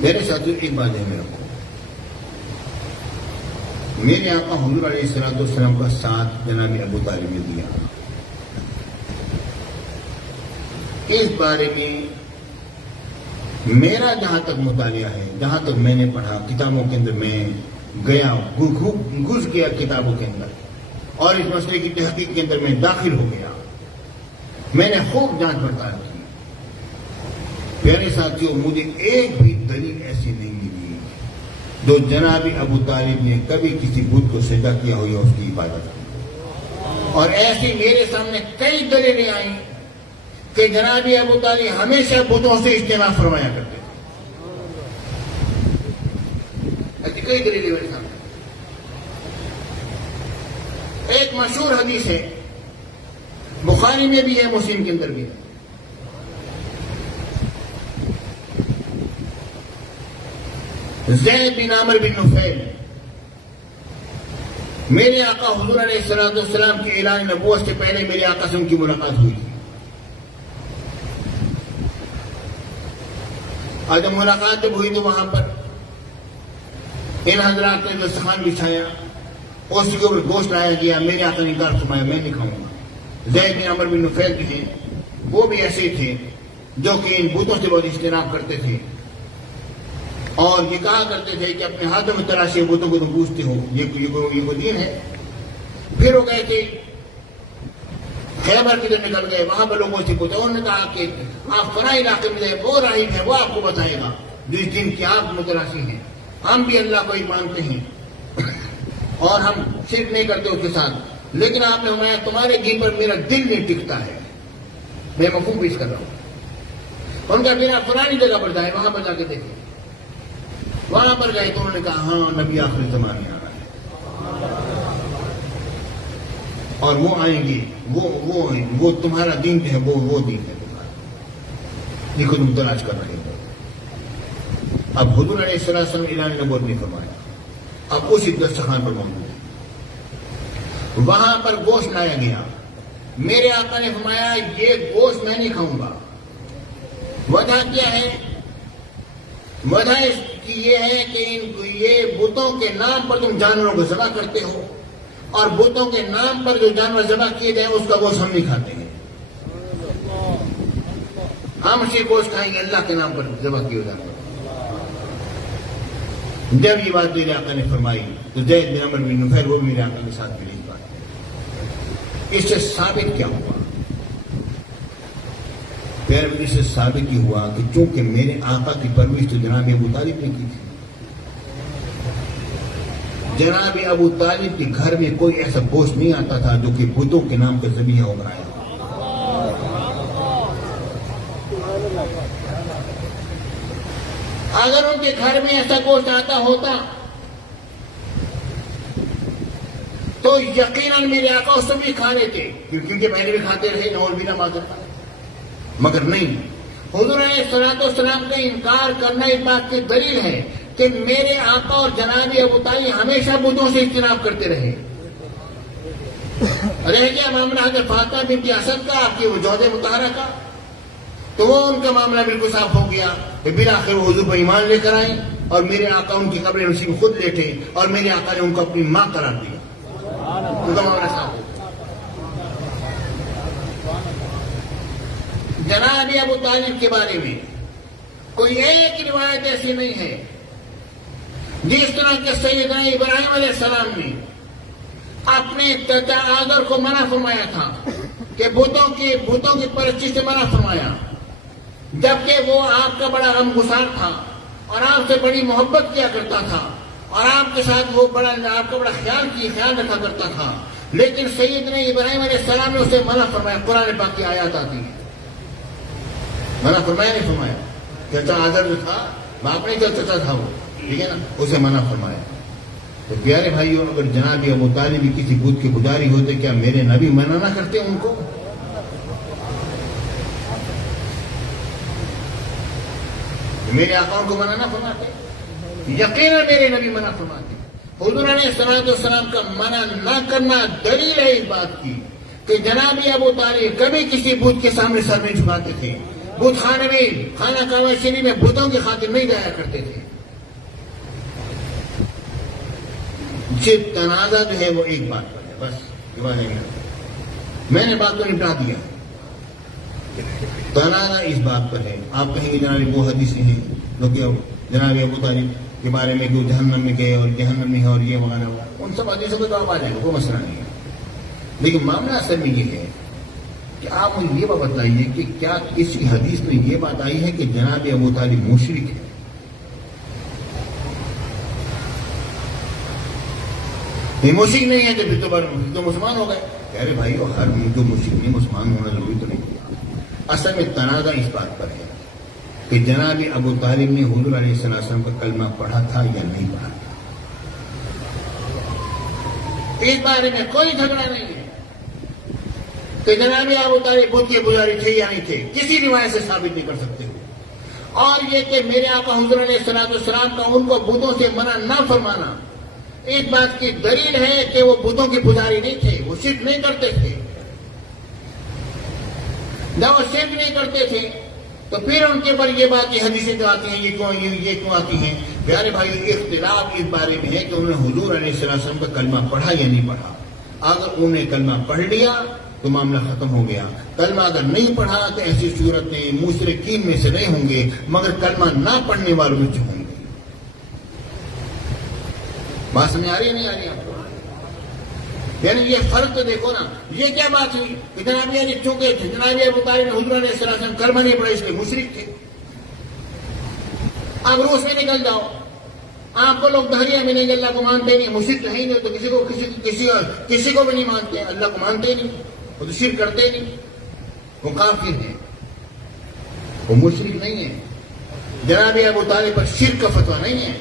میرے ساتھیوں، ایک بات ہے میرے کو، میرے آقا حضور علیہ السلام کا ساتھ جناب ابو طالب نے دیا. اس بارے میں میرا جہاں تک مطالعہ ہے، جہاں تک میں نے پڑھا، کتابوں کے اندر میں گیا، گھس گیا کتابوں کے اندر، اور اس مسئلے کی تحقیق کے اندر میں داخل ہو گیا. میں نے خوب جانچ پڑتال کی. پیارے ساتھیوں، مجھے ایک بھی دلیل ایسی نہیں ملی جو جناب ابو طالب نے کبھی کسی بت کو سجدہ کیا ہو یا اس کی عبادت کی. اور ایسی میرے سامنے کئی دلیلیں آئیں کہ جناب ابو طالب ہمیشہ بتوں سے اجتناب فرمایا کرتے تھے. ایسی کئی دلیلیں میرے سامنے. ایک مشہور حدیث ہے، بخاری میں بھی ہے، مسلم کے اندر بھی ہے. زید بن عمرو بن نفیل، میرے آقا حضور علیہ السلام کے اعلان نبوت سے پہلے میرے آقا سے ان کی ملاقات ہوئی تھی. اور جب ملاقات جب ہوئی تو وہاں پر ان حضرات نے دسترخوان بچھایا، اس کے اوپر گوشت لایا گیا. میرے آقا نے انکار فرمایا، میں نہیں کھاؤں گا. زید بن عمرو بن نفیل بھی ہیں، وہ بھی ایسے تھے جو کہ ان بتوں سے بہت اجتناب کرتے تھے، اور یہ کہا کرتے تھے کہ اپنے ہاتھوں میں تراشے بتوں کو تم پوچھتے ہو، یہ کوئی دین ہے. پھر وہ گئے تھے خیبر کی طرف نکل گئے، وہاں پر لوگوں سے پوچھا. انہوں نے کہا کہ آپ فلاں علاقے میں جائیں، وہ راہب ہے، وہ آپ کو بتائے گا جس دن کی آپ متلاشی ہیں. ہم بھی اللہ کو ہی مانتے ہیں اور ہم شرک نہیں کرتے اس کے ساتھ، لیکن آپ نے فرمایا تمہارے دین پر میرا دل نہیں ٹکتا ہے. میں مفہوم پیش کر رہا ہوں. ان کا میرا فلانی جگہ پر جائے، وہاں پر جا کے دیکھیں. وہاں پر گئے تو انہوں نے کہا ہاں نبی آخری زمانے میں آ رہا ہے اور وہ آئیں گے، وہ تمہارا دین جو ہے وہ دین ہے تمہارا، جس کو تم تلاش کر رہے ہو. اب حضور علیہ السلام اعلان نبوت نے فرمایا، اب اسی دسترخوان پر موجود ہے. وہاں پر گوشت لایا گیا. میرے آقا نے فرمایا یہ گوشت میں نہیں کھاؤں گا. وجہ کیا ہے؟ وجہ اس کی یہ ہے کہ یہ بتوں کے نام پر تم جانوروں کو ذبح کرتے ہو، اور بتوں کے نام پر جو جانور ذبح کیے جائیں اس کا گوشت ہم نہیں کھاتے ہیں. ہم صرف گوشت کھائیں گے اللہ کے نام پر ذبح کیے جانور. جب یہ بات میرے آقا نے فرمائی تو زید بن عمرو بن نفیل وہ میرے آقا کے ساتھ ملی. بات اس سے ثابت کیا ہوا؟ اس سے ثابت یہ ہوا کہ چونکہ میرے آقا کی پرورش تو جناب ابو طالب نے کی تھی. جناب ابو طالب کے گھر میں کوئی ایسا گوشت نہیں آتا تھا جو کہ بتوں کے نام پر ذبیحہ ہو بنایا. اگر ان کے گھر میں ایسا گوشت آتا ہوتا تو یقیناً میرے آقا اس بھی کھا لیتے، کیونکہ پہلے بھی کھاتے رہے اور بھی نہ مانتے. مگر نہیں، حضور علیہ السلام کا انکار کرنا اس بات کی دلیل ہے کہ میرے آقا اور جناب ابو طالب ہمیشہ بتوں سے اجتناب کرتے رہے. رہ گیا معاملہ حضرت فاطمہ بنت اسد کا، آپ کی وہ زوج مطہرہ کا، تو وہ ان کا معاملہ بالکل صاف ہو گیا کہ بالآخر وہ حضور پر ایمان لے کر آئے اور میرے آقا ان کی قبر نشین خود لیٹے اور میرے آقا نے ان کو اپنی ماں قرار دیا. ان کا معاملہ صاف ہو گیا. جناب ابو طالب کے بارے میں کوئی ایک روایت ایسی نہیں ہے جس طرح کہ سیدنا ابراہیم علیہ السلام نے اپنے چچا آدر کو منع فرمایا تھا کہ بتوں کی پرستی سے منع فرمایا، جبکہ وہ آپ کا بڑا غمگسار تھا اور آپ سے بڑی محبت کیا کرتا تھا اور آپ کے ساتھ وہ آپ کا بڑا خیال رکھا کرتا تھا. لیکن سیدنا ابراہیم علیہ السلام نے اسے منع فرمایا. قرآن پاک کی آیات آتی ہیں، منع فرمایا نہیں فرمایا. چچا آدر جو تھا باپ نہیں چچا تھا وہ، ٹھیک ہے نا، اسے منع فرمایا. تو پیارے بھائیوں، اگر جناب ابو طالب بھی کسی بت کے پجاری ہوتے کیا میرے نبی منع نہ کرتے ان کو؟ میرے آقا کو منع نہ فرماتے؟ یقیناً میرے نبی منع فرماتے. حضور علیہ السلام کا منع نہ کرنا دلیل ہے اس بات کی کہ جناب ابو طالب کبھی کسی بت کے سامنے سر نہیں جھکاتے تھے. بت خانے میں، خانہ کعبہ شریف میں بتوں کی خاطر نہیں جایا کرتے تھے. صرف تنازع جو ہے وہ ایک بات پر ہے، بس یہ بات نہیں کرتے. میں نے بات کو نپٹا دیا. تنازع اس بات پر ہے. آپ کہیں گے جناب وہ حدیثیں ہیں جو کہ جناب ابو طالب کے بارے میں جو جہنم میں گئے اور جہنم میں ہے اور یہ وغیرہ وغیرہ، ان سب حدیثوں کو تو آپ آ جائیں گے، کوئی مسئلہ نہیں ہے. لیکن معاملہ اصل میں یہ ہے کہ آپ مجھے یہ بات بتائیے کہ کیا کسی حدیث میں یہ بات آئی ہے کہ جناب ابو طالب مشرک ہے؟ یہ مشرک نہیں ہے تو پھر تو مسلمان ہو گئے. ارے بھائی ہر جو مشرک نہیں مسلمان ہونا ضروری تو نہیں. اصل میں تنازع اس بات پر ہے کہ جناب ابو طالب نے حضور علیہ السلام کا کلمہ پڑھا تھا یا نہیں پڑھا تھا. اس بارے میں کوئی جھگڑا نہیں ہے کہ جناب ابو طالب بت کے پجاری تھے یا نہیں تھے، کسی روایت سے ثابت نہیں کر سکتے ہو. اور یہ کہ میرے آقا حضور علیہ السلام کا ان کو بتوں سے منع نہ فرمانا، اس بات کی دلیل ہے کہ وہ بتوں کی پجاری نہیں تھے، وہ شرک نہیں کرتے تھے. جب وہ شرک نہیں کرتے تھے تو پھر ان کے اوپر یہ بات کی حدیثیں جو آتی ہیں یہ کیوں آتی ہیں؟ پیارے بھائی اختلاف اس بارے میں ہے کہ انہوں نے حضور علیہ السلام کا کلمہ پڑھا یا نہیں پڑھا. اگر انہوں نے کلمہ پڑھ لیا تو معاملہ ختم ہو گیا. کلمہ اگر نہیں پڑھا تو ایسی صورت میں مشرکین میں سے نہیں ہوں گے مگر کلمہ نہ پڑھنے والوں میں سے ہوں گے. بات سمجھ آ رہی ہے نہیں آ رہی آپ کو؟ یعنی یہ فرق تو دیکھو نا. یہ کیا بات ہوئی کہ جناب یعنی چونکہ جناب ابو طالب حضور علیہ السلام کلمہ نہیں پڑھا اس لیے مشرک تھے. آپ روس میں نکل جاؤ، آپ کو لوگ دہریہ میں نہیں، اللہ کو مانتے نہیں، مشرک تو ہے نہیں، تو کسی کو بھی نہیں مانتے، اللہ کو مانتے نہیں، وہ تو شرک کرتے نہیں، وہ کافر ہیں، وہ مشرک نہیں ہے. جناب ابو طالب پر شرک کا فتویٰ نہیں ہے.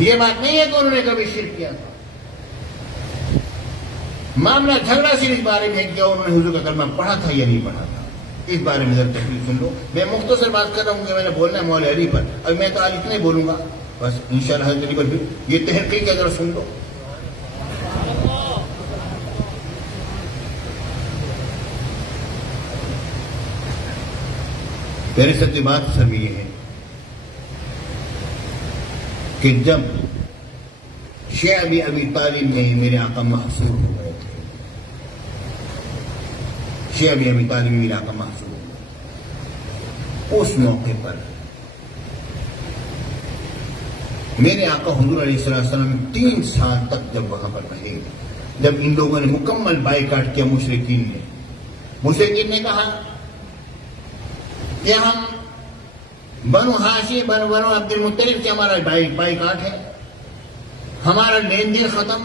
یہ بات نہیں ہے کہ انہوں نے کبھی شرک کیا تھا. معاملہ جھگڑا صرف اس بارے میں ہے کہ انہوں نے حضور کا کلمہ پڑھا تھا یا نہیں پڑھا تھا. اس بارے میں ذرا تفصیل سن لو. میں مختصر بات کر رہا ہوں کہ میں نے بولنا ہے مولا علی پر. اب میں تو آج اتنا ہی بولوں گا بس، انشاءاللہ حضرت علی پر بھی یہ تحقیق ہے، ذرا سن لو. میری سچی بات سر میں یہ ہے کہ جب شیعہ ابی طالب میں میرے آقا محصور ہو گئے تھے، شیعہ ابی طالب میں میرے آقا محصور ہو گئے، اس موقع پر میرے آقا حضور علیہ السلام 3 سال تک جب وہاں پر رہے، جب ان لوگوں نے مکمل بائیکاٹ کیا، مشرکین نے کہا کہ ہم بنو ہاشم بنو عبد المطلب سے ہمارا بائیکاٹ ہے، ہمارا لین دین ختم،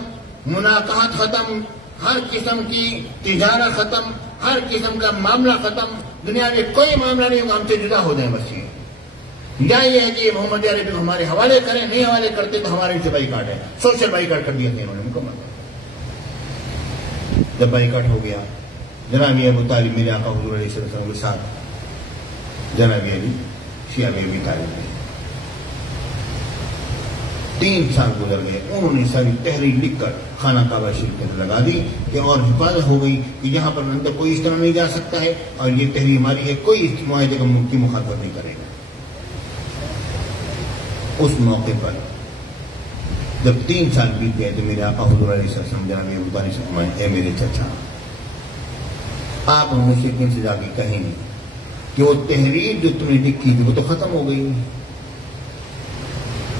مناقحات ختم، ہر قسم کی تجارت ختم، ہر قسم کا معاملہ ختم، دنیا میں کوئی معاملہ نہیں ہوگا، ہم سے جدا ہو جائیں. بس یہ ہے کہ محمد عربی کو ہمارے حوالے کریں، نہیں حوالے کرتے تو ہمارے سے بائیکاٹ ہے. سوشل بائیکاٹ کر دیا تھا انہوں نے مکمل. جب بائیکاٹ ہو گیا، جناب ابو طالب میرے آقا حضور علیہ السلام کے ساتھ جناب علی شیعہ ابی طالب میں 3 سال گزر گئے. انہوں نے ساری تحریر لکھ کر خانہ کعبہ شریف کے اندر لگا دی کہ اور حفاظت ہو گئی کہ یہاں پر اندر کوئی اس طرح نہیں جا سکتا ہے، اور یہ تحریر ہماری ہے، کوئی اس معاہدے کی مخالفت نہیں کرے گا. اس موقع پر جب 3 سال بیت گئے تو میرے آقا حضور علیہ السلام جناب ابو طالب سے فرمائے، اے میرے چچا، آپ مشرکین سے جا کے کہیں گے کہ وہ تحریر جو تم نے لکھی تھی وہ تو ختم ہو گئی،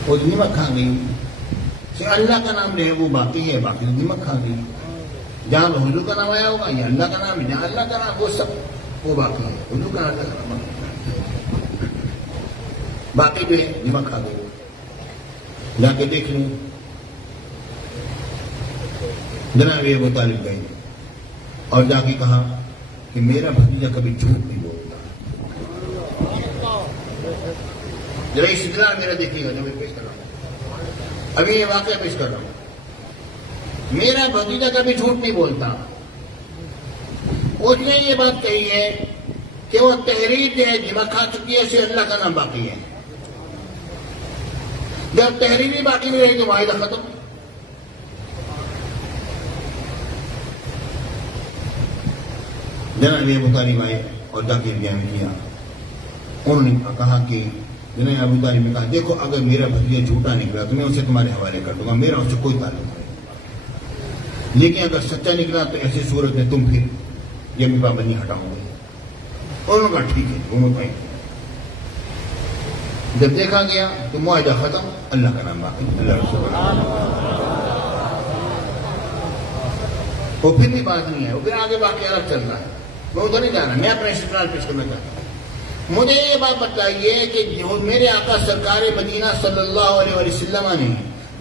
وہ نمک کھا گئی. اللہ کا نام جو ہے وہ باقی ہے، باقی نمک کھا گئی. جہاں حضور کا نام آیا ہوگا یا اللہ کا نام، جہاں اللہ کا نام وہ سب وہ باقی ہے، حضور کا اللہ کا نام باقی جو ہے نمک کھا گئی. جا کے دیکھ لوں. جناب ابو طالب گئے اور جا کے کہا کہ میرا بھتیجا کبھی جھوٹ نہیں بولتا. ذرا استدلال میرا دیکھیے گا جو میں پیش کر رہا ہوں، ابھی یہ واقعہ پیش کر رہا ہوں. میرا بھتیجا کبھی جھوٹ نہیں بولتا. اس نے یہ بات کہی ہے کہ وہ تحریر جو ہے نمک کھا چکی ہے، اسے اللہ کا نام باقی ہے. جب تحریر باقی نہیں رہی تو معاہدہ ختم. جناب ابو طالب آئے اور جا کے بیان کیا. انہوں نے کہا کہ جنہیں ابو طالب نے کہا دیکھو اگر میرا بھتیجا جھوٹا نکلا تو میں اسے تمہارے حوالے کر دوں گا، میرا اس سے کوئی تعلق نہیں، لیکن اگر سچا نکلا تو ایسی صورت میں تم پھر یہ بھی پابندی ہٹاؤ گے۔ انہوں نے کہا ٹھیک ہے، وہ مطمئن۔ جب دیکھا گیا تو معاہدہ ختم، اللہ کا نام باقی، اللہ رسول وہ پھر بھی بات نہیں ہے، وہ پھر آگے واقعہ الگ چل رہا ہے، میں ادھر نہیں جانا، میں اپنا استقلال پیش کرنا چاہتا ہوں۔ مجھے یہ بات بتائیے کہ میرے آقا سرکار مدینہ صلی اللہ علیہ وسلم نے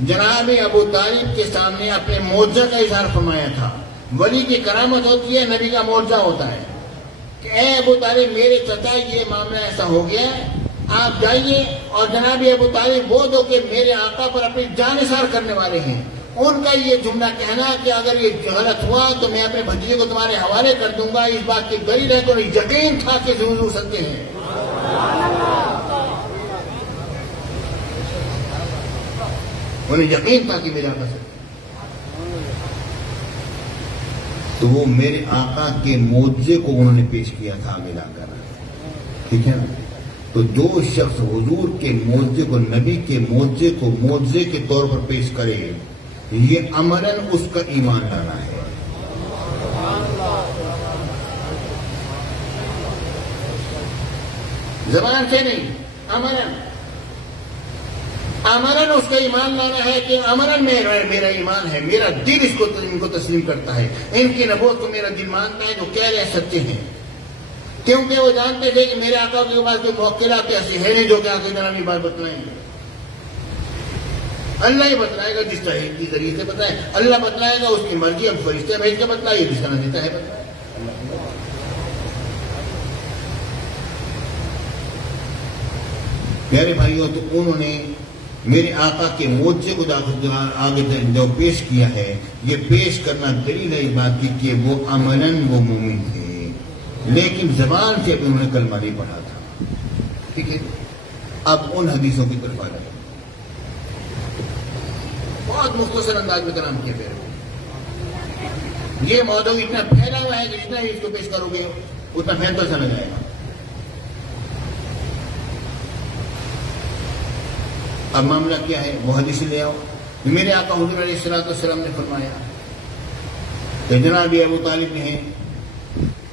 جناب ابو طالب کے سامنے اپنے معجزہ کا اظہار فرمایا تھا۔ ولی کی کرامت ہوتی ہے، نبی کا معجزہ ہوتا ہے کہ اے ابو طالب میرے چچا یہ معاملہ ایسا ہو گیا ہے، آپ جائیے اور جناب ابو طالب وہ دو کہ میرے آقا پر اپنی جان نثار کرنے والے ہیں، ان کا یہ جملہ کہنا کہ اگر یہ غلط ہوا تو میں اپنے بھتیجے کو تمہارے حوالے کر دوں گا، اس بات کی دلیل ہے تو یقین تھا کہ ضرور سکتے ہیں۔ انہیں یقین تھا کہ میرے آقا سے، تو وہ میرے آقا کے معجزے کو انہوں نے پیش کیا تھا آگے لا کر، ٹھیک ہے نا۔ تو جو شخص حضور کے معجزے کو، نبی کے معجزے کو معجزے کے طور پر پیش کرے، یہ عملاً اس کا ایمان لانا ہے۔ زبان سے نہیں، عملاً اس کا ایمان لانا ہے کہ عملاً میرا ایمان ہے، میرا دل اس کو ان کو تسلیم کرتا ہے، ان کی نبوت کو میرا دل مانتا ہے، جو کہہ رہے سچے ہیں، کیونکہ وہ جانتے تھے کہ میرے آقا کے پاس کوئی موکلات ایسی ہے نہیں جو کہ آگے جناب یہ بات بتلائیں گے۔ اللہ ہی بتلائے گا جس طرح کے ذریعے سے بتائے، اللہ بتلائے گا، اس کی مرضی، ہم فرشتے بھیج کے بتلائے، جس طرح دیتا ہے بتلائے۔ پیارے بھائیوں، تو انہوں نے میرے آقا کے معجزے کو آگے جو پیش کیا ہے، یہ پیش کرنا دلیل ہے اس بات کی کہ وہ عملاً وہ مومن تھے، لیکن زبان سے ابھی انہوں نے کلمہ نہیں پڑھا تھا، ٹھیک ہے۔ اب ان حدیثوں کی طرف آ جائیں، بہت مختصر انداز میں کلام کیا پھر یہ موضوع اتنا پھیلا ہوا ہے کہ جتنا بھی اس کو پیش کرو گے اتنا پھیلتا چلا جائے گا۔ اب معاملہ کیا ہے، وہ حدیث لے آؤ۔ میرے آقا حضور علیہ السلام نے فرمایا کہ جناب ابو طالب ہیں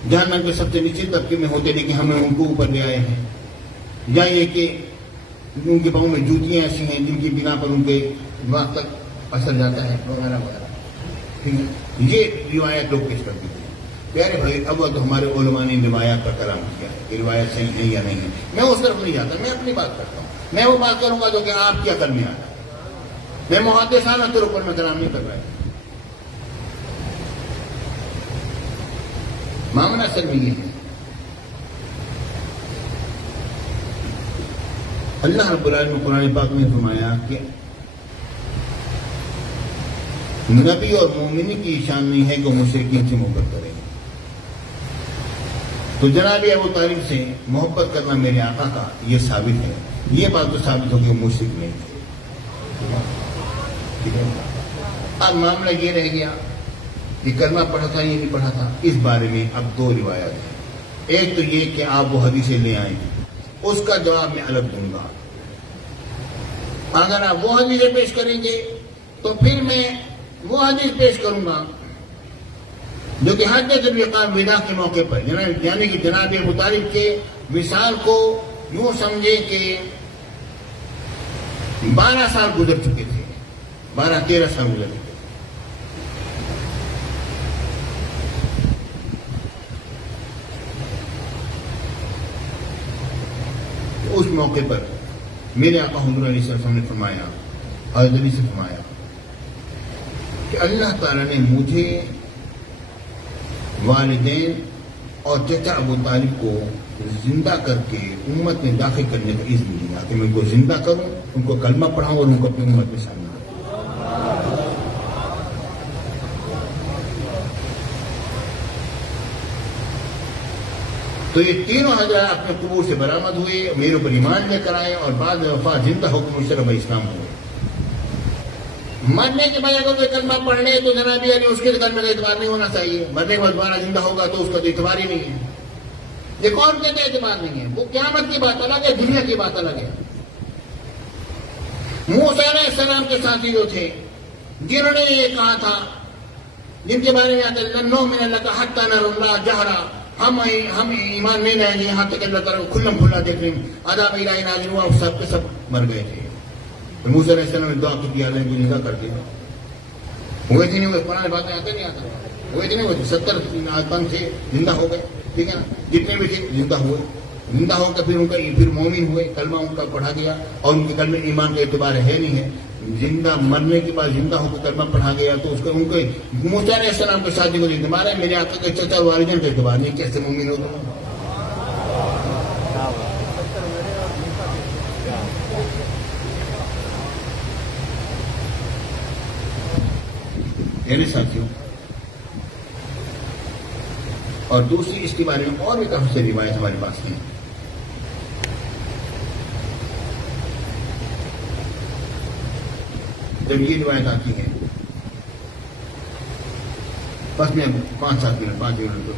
جہنم کے سب سے نیچے طبقے میں ہوتے، لیکن ہمیں ان کو اوپر لے آئے ہیں، یا یہ کہ ان کے پاؤں میں جوتیاں ایسی ہیں جن کی بنا پر ان کے دماغ تک اثر جاتا ہے وغیرہ وغیرہ، ٹھیک ہے۔ یہ روایت لوگ پیش کرتے ہیں۔ پیارے بھائی، اب تو ہمارے علماء نے روایات کا کلام کیا ہے کہ روایت صحیح ہے یا نہیں ہے، میں اس طرف نہیں جاتا، میں اپنی بات کرتا ہوں، میں وہ بات کروں گا جو کہ آپ کیا کرنے آتا ہے، میں محدثانہ طور پر میں کلام نہیں کر رہا ہوں۔ معاملہ اصل میں یہ ہے، اللہ رب العالمین نے قرآن پاک میں فرمایا کہ نبی اور مومنی کی شان نہیں ہے کہ مشرکین سے محبت کریں، تو جناب ابو طالب سے محبت کرنا میرے آقا کا یہ ثابت ہے، یہ بات تو ثابت ہو کہ وہ مشرک نہیں تھے۔ اب معاملہ یہ رہ گیا کہ کلمہ پڑھا تھا یہ نہیں پڑھا تھا، اس بارے میں اب دو روایات ہیں۔ ایک تو یہ کہ آپ وہ حدیثیں لے آئیں، اس کا جواب میں الگ دوں گا۔ اگر آپ وہ حدیثیں پیش کریں گے تو پھر میں وہ حدیث پیش کروں گا جو کہ حجۃ الوداع کے موقع پر، یعنی کہ جناب ابو طالب کے وصال کو یوں سمجھے کہ 12 سال گزر چکے تھے، 12-13 سال گزر چکے۔ اس موقع پر میرے آقا حضور علیہ السلام نے فرمایا، حضرت علی سے فرمایا کہ اللہ تعالیٰ نے مجھے، والدین اور چچا ابو طالب کو زندہ کر کے امت میں داخل کرنے کا اذن دیا کہ میں ان کو زندہ کروں، ان کو کلمہ پڑھاؤں اور ان کو اپنی امت میں شامل کروں۔ تو یہ تینوں حضرات اپنے قبور سے برآمد ہوئے، میرے اوپر ایمان لے کر آئے اور بعد وفات زندہ حکم شرف اسلام ہوئے۔ مرنے کے بعد اگر کوئی کلمہ پڑھ لے تو جناب علی اس کے کلمے کا اعتبار نہیں ہونا چاہیے، مرنے کے بعد دوبارہ زندہ ہوگا تو اس کا تو اعتبار ہی نہیں ہے۔ یہ کون کہتے اعتبار نہیں ہے؟ وہ قیامت کی بات الگ ہے، دنیا کی بات الگ ہے۔ موسیٰ علیہ السلام کے ساتھی جو تھے جنہوں نے یہ کہا تھا، جن کے بارے میں آتا ہے لن نؤمن لک حتی نری اللہ جہرا، ہم ایمان نہیں لائیں گے یہاں تک اللہ تعالیٰ کو کھلم کھلا دیکھ لیں، عذاب الہی نازل ہوا، سب کے سب مر گئے تھے۔ تو موسیٰ علیہ السلام نے دعا کی اللہ کو نگاہ کر دیا، ہوئے تھے نہیں ہوئے، قرآن باتیں آتا نہیں آتا، ہوئے تھے نہیں ہوئے، 70 آدمی تھے زندہ ہو گئے، ٹھیک ہے نا، جتنے بھی تھے زندہ ہوئے، زندہ ہو کر پھر مومن ہوئے، کلمہ ان کا پڑھا گیا، اور ان کے کلمے ایمان کا اعتبار ہے نہیں ہے، زندہ مرنے کے بعد زندہ ہو کر کلمہ پڑھا گیا تو اس کا ان کے موسیٰ علیہ السلام کے ساتھی کو اعتبار ہے، میرے آقا کے چچا والدین کا اعتبار نہیں، کیسے مومن ہو تم؟ میرے ساتھیوں، اور دوسری اس کے بارے میں اور بھی کافی ساری روایت ہمارے پاس ہیں۔ جب یہ روایت آتی ہے، بس میں 5-7 منٹ بات کروں۔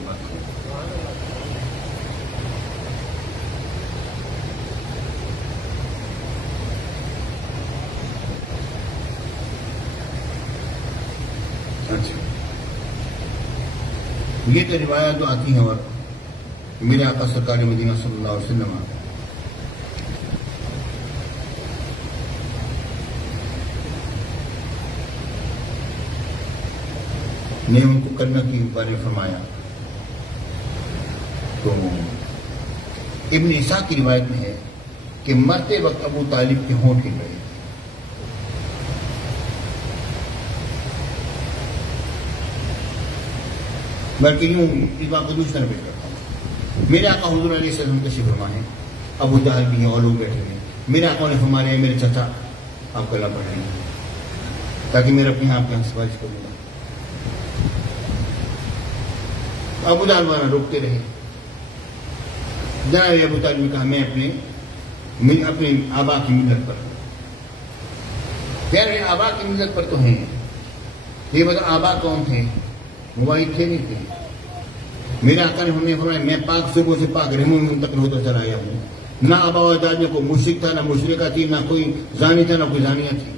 یہ تو روایت جو آتی ہیں، اور میرے آقا سرکار مدینہ صلی اللہ علیہ وسلم نے ان کو کلمہ کے بارے میں فرمایا، تو ابن اسحاق کی روایت میں ہے کہ مرتے وقت ابو طالب کے ہونٹ گر گئے، بلکہ یوں اس بات کو دوسری طرح پیش کرتا ہوں۔ میرے آقا حضور علیہ السلام تشریف فرما ہے، ابو جہل بھی ہیں اور لوگ بیٹھے ہیں، میرے آقا نے فرمایا میرے چچا آپ کو اللہ پڑھائیں گے تاکہ میرا اپنے آپ کے یہاں سفارش کروں گا۔ ابو جہل والا روکتے رہے، جناب ابو طالب نے کہا میں اپنے آبا کی ملت پر، خیر آبا کی ملت پر تو ہیں، یہ مطلب آبا کون تھے؟ موبائل تھے نہیں تھے۔ میرے آقا نے ہمیں فرمایا میں پاک صبح سے پاک رحموں میں منتقل ہوتا چلا آیا ہوں، نہ آبا و اجداد میں کوئی مشرک تھا، نہ مشرکہ تھی، نہ کوئی زانی تھا، نہ کوئی زانیہ تھی۔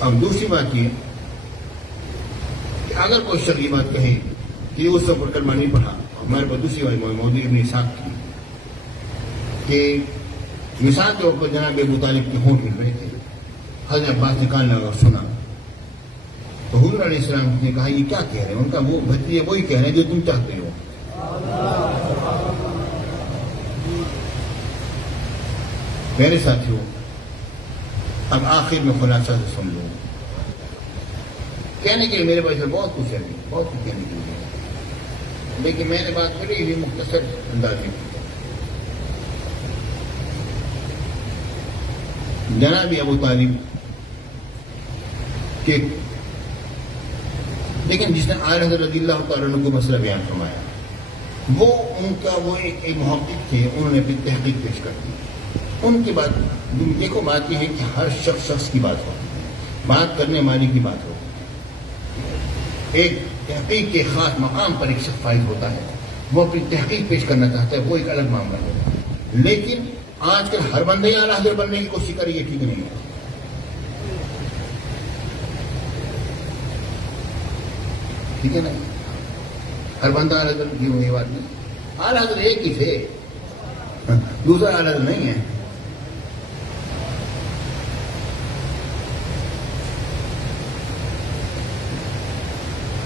اب دوسری بات یہ کہ اگر کوئی شخص یہ بات کہے کہ اس پر کلمہ نہیں پڑھا، ہمارے پاس دوسری بات موضوع ابن اسحاق کی کہ مثال کے اوپر جناب ابو طالب کے ہونٹ گر رہے تھے، حضرت عباس نے کان لگا سنا، تو حضور علیہ السلام نے کہا یہ کیا کہہ رہے ہیں؟ ان کا وہ بھتیجے وہی کہہ رہے ہیں جو تم چاہتے ہو۔ میرے ساتھیوں، اب آخر میں خلاصہ سے سن لو، کہنے کے لیے میرے پاس بہت کچھ ہے، بہت کچھ کہنے کے لیے، لیکن میں نے بات کری ہوئی مختصر انداز میں۔ جناب ابو طالب کے لیکن جس نے آل حضرت رضی اللہ تعالیٰ عنہ کو مسئلہ بیان فرمایا، وہ ان کا وہ ایک محقق تھے، انہوں نے اپنی تحقیق پیش کر دی۔ ان کی بات دیکھو، بات یہ ہے کہ ہر شخص کی بات ہوتی ہے، بات کرنے والی کی بات ہوتی ہے۔ ایک تحقیق کے خاص مقام پر ایک شخص فائز ہوتا ہے، وہ اپنی تحقیق پیش کرنا چاہتا ہے، وہ ایک الگ معاملہ ہوتا ہے، لیکن آج کل ہر بندے اعلی حضرت بننے کی کوشش کرے، یہ ٹھیک نہیں ہے، ٹھیک ہے نا؟ ہر بندہ اعلی حضرت کی ہوئی بات نہیں، اعلی حضرت ایک ہی تھے، دوسرا اعلی حضرت نہیں ہے۔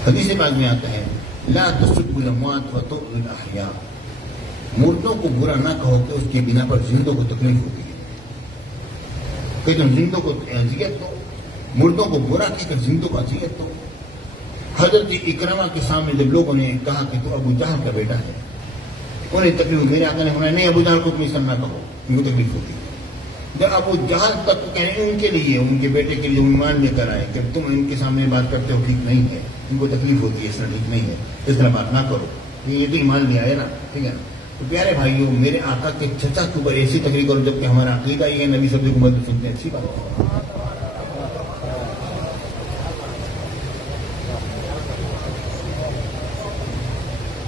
حدیث بعد میں آتا ہے لا تسبوا الاموات وتؤذوا الاحیاء، مردوں کو برا نہ کہو کہ اس کے بنا پر زندوں کو تکلیف ہوتی ہے، کہ تم زندوں کو اذیت دو، مردوں کو برا کہہ کر زندوں کو اذیت دو۔ حضرت اکرمہ کے سامنے جب لوگوں نے کہا کہ تو ابو جہل کا بیٹا ہے، انہیں تکلیف، میرے آقا نے فرمایا نہیں ابو جہل کو تم اس طرح نہ کہو، ان کو تکلیف ہوتی ہے۔ جب ابو جہل تک کہیں ان کے لیے، ان کے بیٹے کے لیے ایمان لے کر آئے کہ تم ان کے سامنے بات کرتے ہو ٹھیک نہیں ہے، ان کو تکلیف ہوتی ہے، اس طرح ٹھیک نہیں ہے، اس طرح بات نہ کرو، یہ تو ایمان لے آئے نا، ٹھیک ہے نا؟ تو پیارے بھائیوں، میرے آقا کے چچا کے اوپر ایسی تقریر کرو جبکہ ہمارا عقیدہ یہ ہے نبی صلی اللہ علیہ وسلم کو سنتے ہیں، اچھی بات ہے۔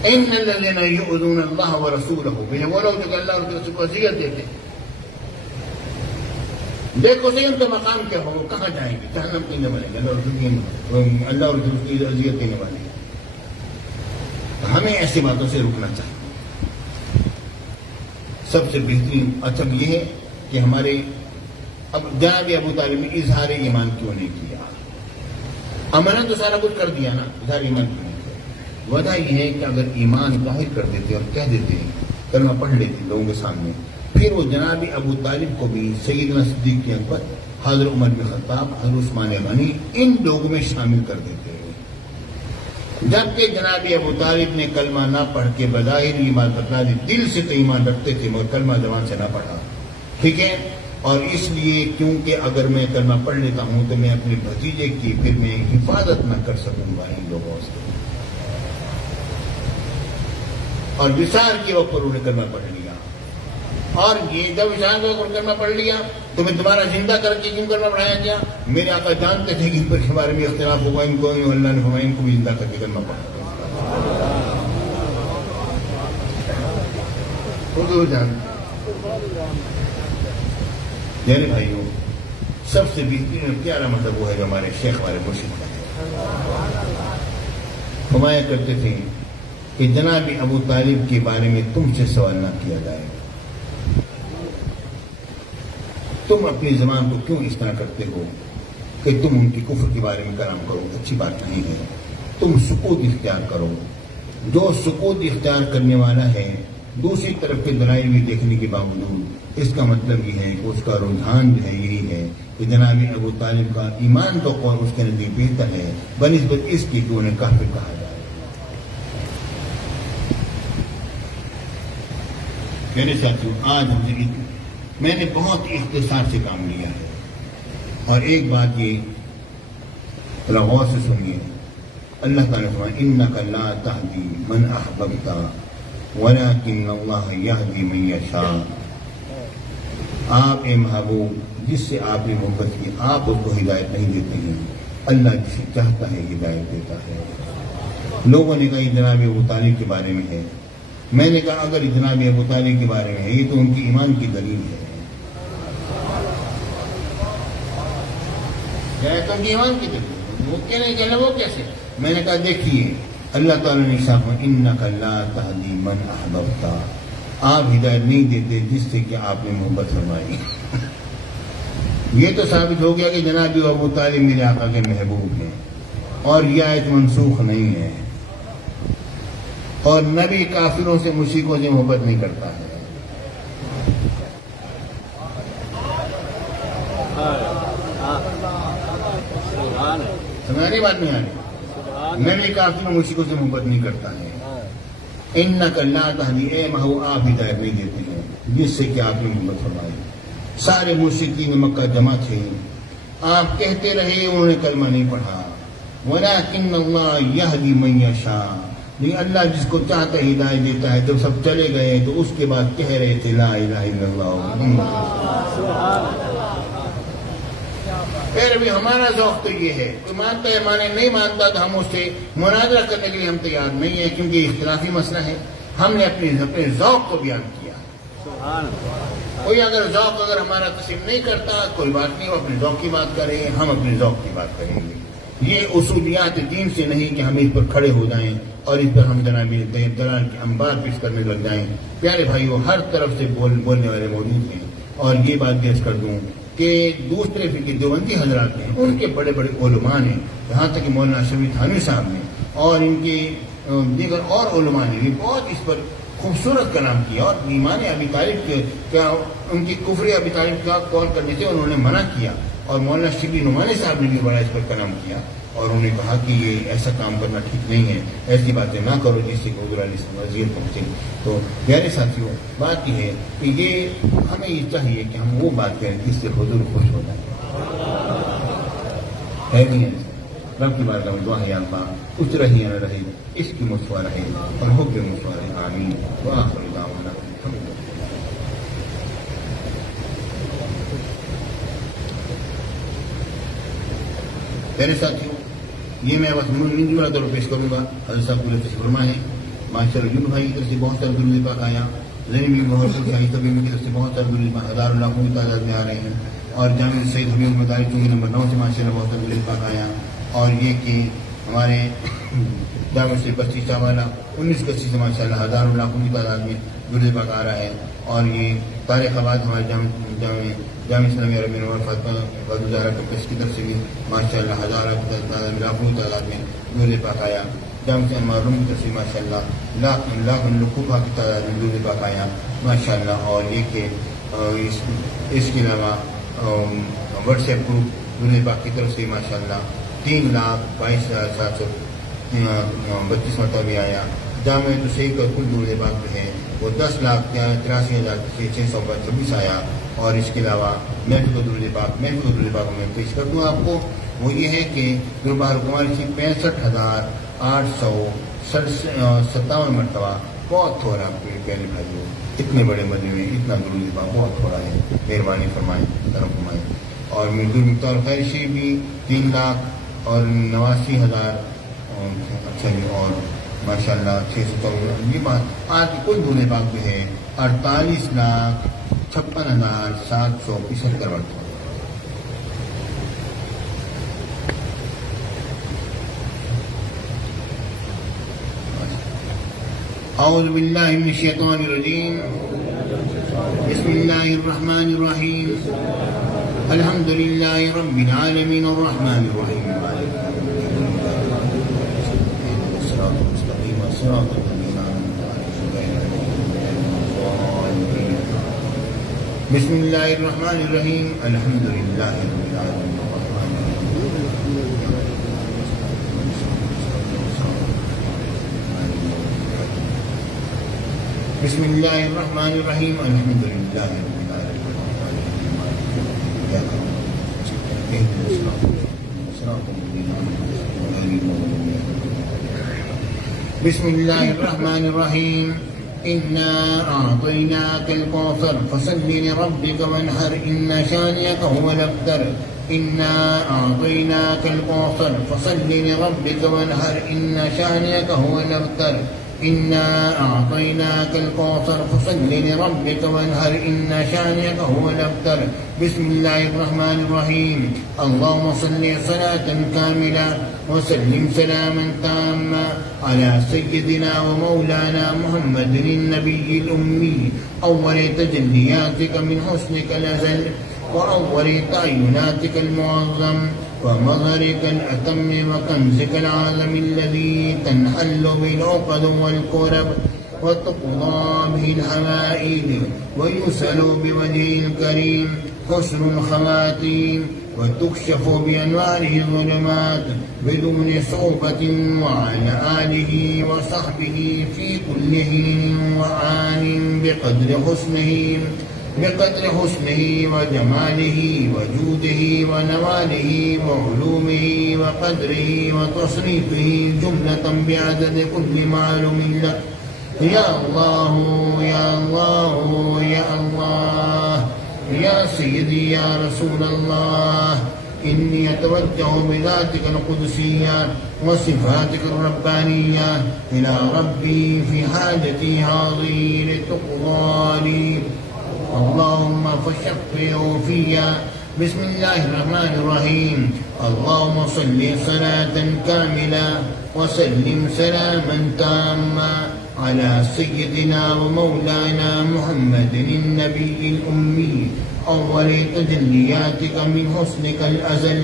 ان الذین یؤذون اللہ ورسولہ، وہ لوگ جو کہ اللہ اور رسول کو اذیت دیتے ہیں، دیکھو صحیح ان کا مقام کیا ہوگا، کہاں جائیں گے؟ جہنم پینے والے ہیں، اللہ اور رسول کی اذیت دینے والے ہیں۔ ہمیں ایسی باتوں سے رکنا چاہیے۔ سب سے بہترین اچھا یہ ہے کہ ہمارے اب جناب ابو طالب نے اظہار ایمان کیوں نہیں کیا؟ امانت تو سارا کچھ کر دیا نا، اظہار ایمان کیوں نہیں کیا؟ وجہ یہ ہے کہ اگر ایمان ظاہر کر دیتے اور کہہ دیتے کلمہ پڑھ لیتے لوگوں کے سامنے، پھر وہ جناب ابو طالب کو بھی سیدنا صدیق اکبر، حضرت عمر بن خطاب، حضرت عثمان غنی ان لوگوں میں شامل کر دیتے ہیں۔ جبکہ جناب ابو طالب نے کلمہ نہ پڑھ کے بظاہر ایمان بتلا دی، دل سے تو ایمان رکھتے تھے مگر کلمہ زبان سے نہ پڑھا، ٹھیک ہے؟ اور اس لیے کیونکہ اگر میں کلمہ پڑھ لیتا ہوں تو میں اپنے بھتیجے کی پھر میں حفاظت نہ کر سکوں گا ان لوگوں سے، اور وصال کے وقت پر انہوں نے کلمہ پڑھ لیا، اور یہ جب وصال کے وقت کلمہ پڑھ لیا تو میں دوبارہ زندہ کر کے کیوں کلمہ پڑھایا گیا؟ میرے آقا جانتے تھے کہ ان کے بارے میں اختلاف ہوگا، ان کو اللہ نے فرمایا ان کو بھی زندہ کر کے کلمہ پڑھا۔ میرے بھائیوں، سب سے بہترین اور پیارا مطلب وہ ہے جو ہمارے شیخ ہمارے مرشد کا ہے۔ فرمایا کرتے تھے کہ جناب ابو طالب کے بارے میں تم سے سوال نہ کیا جائے، تم اپنی زبان کو کیوں اس طرح کرتے ہو کہ تم ان کی کفر کے بارے میں کلام کرو؟ اچھی بات نہیں ہے، تم سکوت اختیار کرو۔ جو سکوت اختیار کرنے والا ہے دوسری طرف کے دلائل بھی دیکھنے کے باوجود اس کا مطلب یہ ہے کہ اس کا رجحان جو ہے یہی ہے کہ جناب ابو طالب کا ایمان تو اور اس کے نزدیک بہتر ہے بنسبت اس کی کہ انہیں کافر کہا جائے۔ میرے ساتھیوں، آج میں نے بہت اختصار سے کام لیا ہے، اور ایک بات یہ ذرا غور سے سنیے، اللہ تعالیٰ نے فرمایا انک لا تہدی من احببت ولکن اللہ یہدی من یشاء۔ آپ اے محبوب جس سے آپ نے محبت کی آپ اس کو ہدایت نہیں دیتے ہیں، اللہ جسے چاہتا ہے ہدایت دیتا ہے۔ لوگوں نے کہا یہ جناب ابو طالب کے بارے میں ہے، میں نے کہا اگر جناب ابو طالب کے بارے میں ہے یہ تو ان کی ایمان کی دلیل ہے، تو ان کی ایمان کی دلیل، وہ کہنے کہ وہ کیسے؟ میں نے کہا دیکھیے اللہ تعالیٰ نے صاحب انک لا تہدی من احببت، آپ ہدایت نہیں دیتے جس سے کہ آپ نے محبت فرمائی۔ یہ تو ثابت ہو گیا کہ جناب ابو طالب میرے آقا کے محبوب ہیں، اور یہ آیت منسوخ نہیں ہے، اور نبی کافروں سے مشرکوں سے محبت نہیں کرتا ہے۔ سمجھنے بات نہیں آ رہی؟ نبی کافروں مشرکوں سے محبت نہیں کرتا ہے۔ انک لا تہدی، اے محبوب آپ ہدایت نہیں دیتے ہیں جس سے کہ آپ نے محبت فرمائی۔ سارے مشرکین مکہ جمع تھے، آپ کہتے رہے انہوں نے کلمہ نہیں پڑھا، ولکن اللہ یہدی من یشاء، یہ اللہ جس کو چاہتا ہے ہدایت دیتا ہے۔ جب سب چلے گئے تو اس کے بعد کہہ رہے تھے لا الہ الا اللہ۔ پھر بھی ہمارا ذوق تو یہ ہے، کوئی مانتا ہے مانے، نہیں مانتا تو ہم اس سے مناظرہ کرنے کے لیے ہم تیار نہیں ہیں، کیونکہ یہ اختلافی مسئلہ ہے۔ ہم نے اپنے ذوق کو بیان کیا۔ کوئی اگر ذوق ہمارا تسلیم نہیں کرتا کوئی بات نہیں، وہ اپنے ذوق کی بات کریں، ہم اپنے ذوق کی بات کریں گے۔ یہ اصولیات دین سے نہیں کہ ہم اس پر کھڑے ہو جائیں اور اس پر ہم جناب دلال کے انبار پیش کرنے لگ جائیں۔ پیارے بھائیوں، ہر طرف سے بولنے والے موجود ہیں، اور یہ بات پیش کر دوں کہ دوسرے فقہ دیوبندی حضرات ہیں، ان کے بڑے بڑے علماء ہیں، یہاں تک کہ مولانا اشرف تھانوی صاحب نے اور ان کے دیگر اور علماء نے بھی بہت اس پر خوبصورت کلام کیا، اور ایمان ابی طالب کے کیا ان کی کفر ابی طالب کا قول کرنے سے انہوں نے منع کیا، اور مولانا شبلی نعمانی صاحب نے بھی بڑا اس پر کلام کیا، اور انہوں نے کہا کہ یہ ایسا کام کرنا ٹھیک نہیں ہے، ایسی باتیں نہ کرو جس سے حضور علیہ السلام وزیر پہنچے۔ تو پیارے ساتھیوں، بات یہ ہے کہ یہ ہمیں یہ چاہیے کہ ہم وہ بات کریں جس سے حضور خوش ہو جائے، ہے نہیں ہے؟ رب کی بارگاہ میں دعا ہے، یا اللہ کچھ رہے یا نہ رہے اس کی مسوا رہے اور حب مسوا رہے، آمین۔ وآخر دعوانا میرے ساتھیوں، یہ میں بس منجملہ طور پر پیش کروں گا، حضرت صاحب کو تشریف فرما ہے ماشاء اللہ یون بھائی کی طرف سے بہت سارے درود پاک آیا، زینبی بہت شاہی طبیب کی طرف سے بہت سارے درود پاک ہزاروں لاکھوں کی تعداد میں آ رہے ہیں، اور جامع سید حبیب مداری چونگی نمبر 9 سے ماشاء اللہ بہت سارے درود پاک آیا، اور یہ کہ ہمارے جامع سے بستی چاوالا 19 سے ماشاء اللہ ہزاروں لاکھوں کی تعداد میں درود پاک آ رہا ہے، اور یہ طارق آباد ہمارے جامع اسلامیہ عربی نور فاطمہ وزارہ کمپلیکس کی طرف سے بھی ماشاء اللہ ہزاروں کی تعداد میں لاکھوں کی تعداد میں درود پاک آیا، جامع سے معروم کی طرف سے ماشاء اللہ لاکھ لکھوفہ کی تعداد میں درود پاک آیا ماشاء اللہ، اور یہ کہ اس کے علاوہ واٹس ایپ گروپ درود پاک کی طرف سے ماشاء اللہ 3,22,732 مرتبہ بھی آیا، جامع توسیع کا کل درود پاک جو ہے وہ 10,83,626 آیا، اور اس کے علاوہ محفوظ درود پاک میں پیش کر دوں آپ کو، وہ یہ ہے کہ دربار کماری سے 65,857 مرتبہ، بہت تھوڑا پیارے بھائیوں، اتنے بڑے مجمع میں اتنا درود پاک بہت تھوڑا ہے، مہربانی فرمائیں کرم فرمائیں، اور مردور مختار خیر شریف بھی 3,89,000 اچھا جی، اور ماشاء اللہ 654 یہ بات آج کل درود پاک جو ہے 48,56,775 مرتبہ۔ اعوذ باللہ من الشیطان الرجیم، بسم اللہ الرحمن الرحیم، الحمد للہ رب العالمین الرحمن الرحیم، بسم اللہ الرحمن الرحیم، الحمد للہ رب العالمین الرحمن بسم اللہ الرحمن الرحیم، الحمد للہ رب بسم اللہ الرحمن الرحیم، إنا أعطيناك الكوثر فصل لربك وانحر إن شانئك هو الأبتر، إنا أعطيناك الكوثر فصل لربك وانحر إن شانئك هو الأبتر، إنا أعطيناك الكوثر فصل لربك وانحر إن شانئك هو الأبتر۔ بسم الله الرحمن الرحيم، اللهم صل صلاة كاملة وسلم سلاما تاما على سيدنا ومولانا محمد النبي الأمي، أول تجلياتك من حسنك الأزل وأول تعيناتك المعظم ومظهرك الأتم وكنزك العظم الذي تنحل به العقد والكرب وتقضى به الحوائج ويسأل بوجهه الكريم حسن الخواتيم وتكشف بأنواره الظلمات بدون صعوبة، وعلى آله وصحبه في كل حين وآن بقدر حسنه وجماله وجوده ونواله وعلومه وقدره وتصريفه جملة بعدد كل معلوم لك، يا الله يا الله يا الله يا سيدي يا رسول الله، إني أتوجه بذاتك القدسية وصفاتك الربانية إلى ربي في حاجتي هذه لتقضى لي، اللهم فشفع فيا۔ بسم الله الرحمن الرحيم، اللهم صل صلاة كاملة وسلم سلاما تاما على سيدنا ومولانا محمد النبي الأمي، أول تجلياتك من حسنك الأزل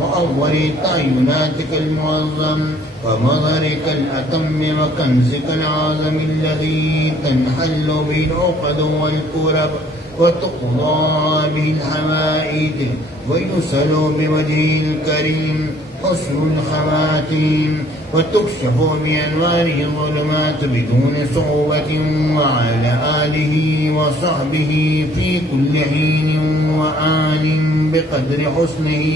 وأول تعيناتك المعظم ومظهرك الأتم وكنزك العظم الذي تنحل به العقد والكرب وتقضى به الحوائج ويسأل بوجهه الكريم حسن الخواتيم وتكشف بأنواره الظلمات بدون صعوبة، وعلى آله وصحبه في كل حين وآن بقدر حسنه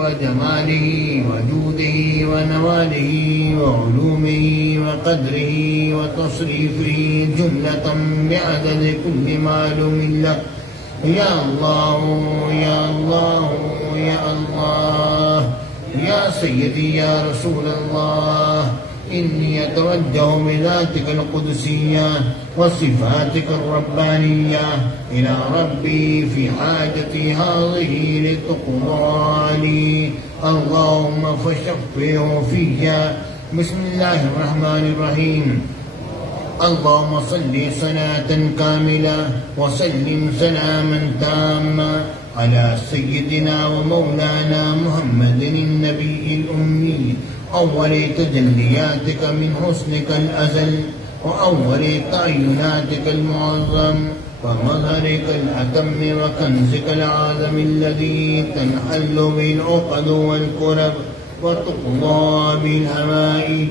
وجماله وجوده ونواله وعلومه وقدره وتصريفه جملة بعدد كل معلوم لك، يا الله يا الله يا الله يا سيدي يا رسول الله، إني أتوجه بذاتك القدسية وصفاتك الربانية إلى ربي في حاجتي هذه لتقضى لي، اللهم فشفعه فيا. بسم الله الرحمن الرحيم. اللهم صل صلاة كاملة وسلم سلاما تاما على سيدنا ومولانا محمد النبي الأمي، أول تجلياتك من حسنك الأزل، وأول تعيناتك المعظم، ومظهرك الأتم، وكنزك العظم الذي تنحل به العقد والكرب، وتقضى بالهوائج،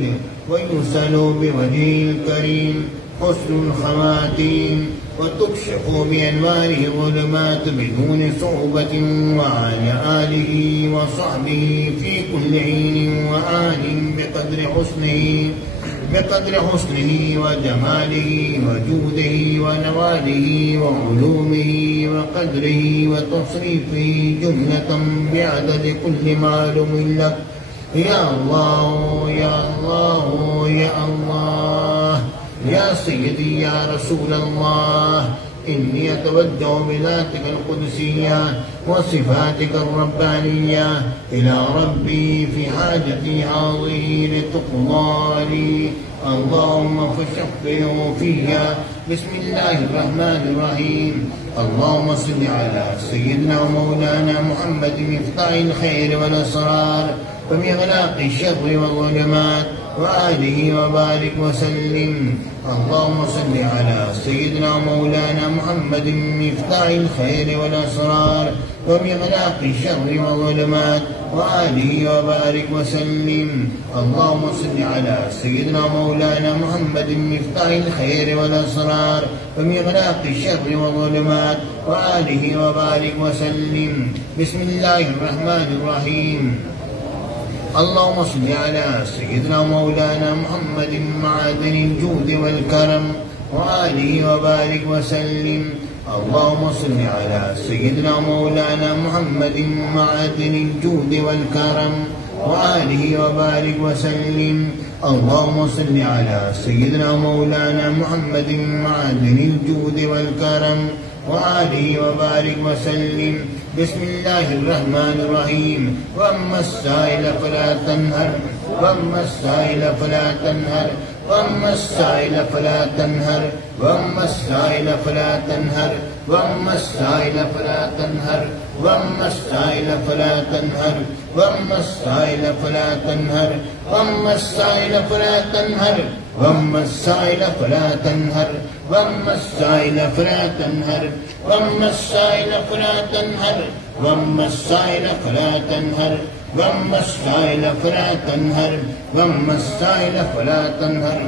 ويسأل بوجهه الكريم حسن الخواتيم، وتكشف بأنواره الظلمات بدون صعوبة، وعلى آله وصحبه في كل حين وآن بقدر حسنه وجماله وجوده ونواله وعلومه وقدره وتصريفه جملة بعدد كل معلوم لك. يا الله يا الله يا الله يا سيدي يا رسول الله، إني أتوجه بذاتك القدسية وصفاتك الربانية إلى ربي في حاجتي هذه لتقضى لي، اللهم فشفعه فيا. بسم الله الرحمن الرحيم. اللهم صل على سيدنا ومولانا محمد مفتاح الخير والأسرار ومغلاق الشر والظلمات، وآله وبارك وسلم. اللهم صل على سيدنا ومولانا محمد مفتاح الخير والأسرار ومغلاق الشر والظلمات، وآله وبارك وسلم. اللهم صل على سيدنا ومولانا محمد مفتاح الخير والأسرار ومغلاق الشر والظلمات، وآله وبارك وسلم. بسم الله الرحمن الرحيم. اللهم صل على سيدنا مولانا محمد معدن الجود والكرم، وآله وبارك وسلم. اللهم صل على سيدنا مولانا محمد معدن الجود والكرم، وآله وبارك وسلم. اللهم صل على سيدنا مولانا محمد معدن الجود والكرم، وآله وبارك وسلم. بسم الله الرحمن الرحيم. وأما السائل فلا تنهر، وأما السائل فلا تنهر، وأما السائل فلا تنهر، وأما السائل فلا تنهر، وأما السائل فلا تنهر، وأما السائل فلا تنهر، وأما السائل فلا تنهر، وأما السائل فلا تنهر، وأما السائل فلا تنهر، وأما السائل فلا تنهر، وأما السائل فلا تنهر، وأما السائل فلا تنهر، وأما السائل فلا تنهر، وأما السائل فلا تنهر.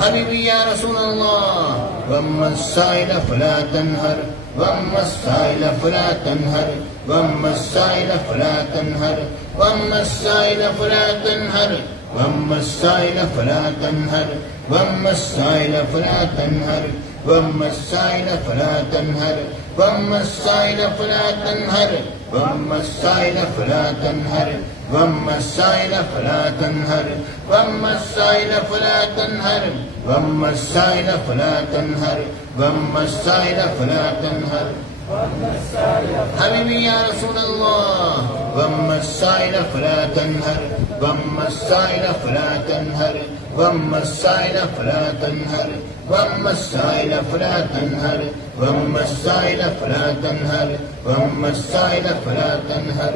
حبيبي يا رسول الله. وأما السائل فلا تنهر، وأما السائل فلا تنهر، وأما السائل فلا تنهر، وأما السائل فلا تنهر، وأما السائل فلا تنهر، وأما السائل فلا تنهر، وأما السائل فلا تنهر، وأما السائل فلا تنهر، وأما السائل فلا تنهر، وأما السائل فلا تنهر، وأما السائل فلا تنهر، وأما السائل فلا تنهر، وأما السائل فلا تنهر. حبيبي يا رسول الله. وأما السائل فلا تنهر، وأما السائل فلا تنهر، وأما السائل فلا تنهر، وأما السائل فلا تنهر، وأما السائل فلا تنهر، وأما السائل فلا تنهر.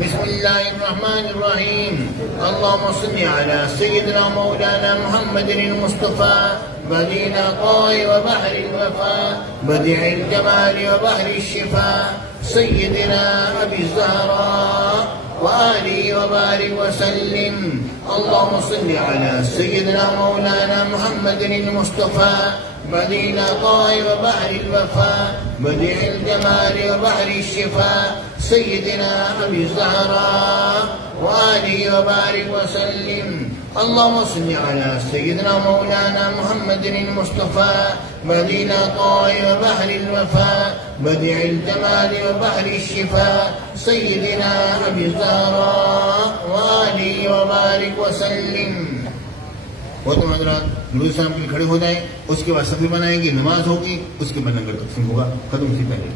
بسم الله الرحمن الرحيم. اللهم صل على سيدنا مولانا محمد المصطفى بديع العطاء وبحر الوفاء، بديع الجمال وبحر الشفاء، سيدنا أبي الزهراء وآله وبارك وسلم. اللهم صل على سيدنا مولانا محمد المصطفى بديع العطاء وبحر الوفاء، بديع الجمال وبحر الشفاء، سيدنا أبي الزهراء وآله وبارك وسلم. اللهم صل على سيدنا مولانا محمد المصطفى بديع العطاء وبحر الوفاء، بديع الجمال وبحر الشفاء سيدنا أبي الزهراء وآله وبارك وسلم. وہ تم حضرات نور صاحب کے لیے کھڑے ہو جائیں، اس کے بعد صفی بنائیں گے، نماز ہوگی، اس کے بعد لنگر تقسیم ہوگا، ختم سے پہلے.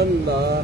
اللہ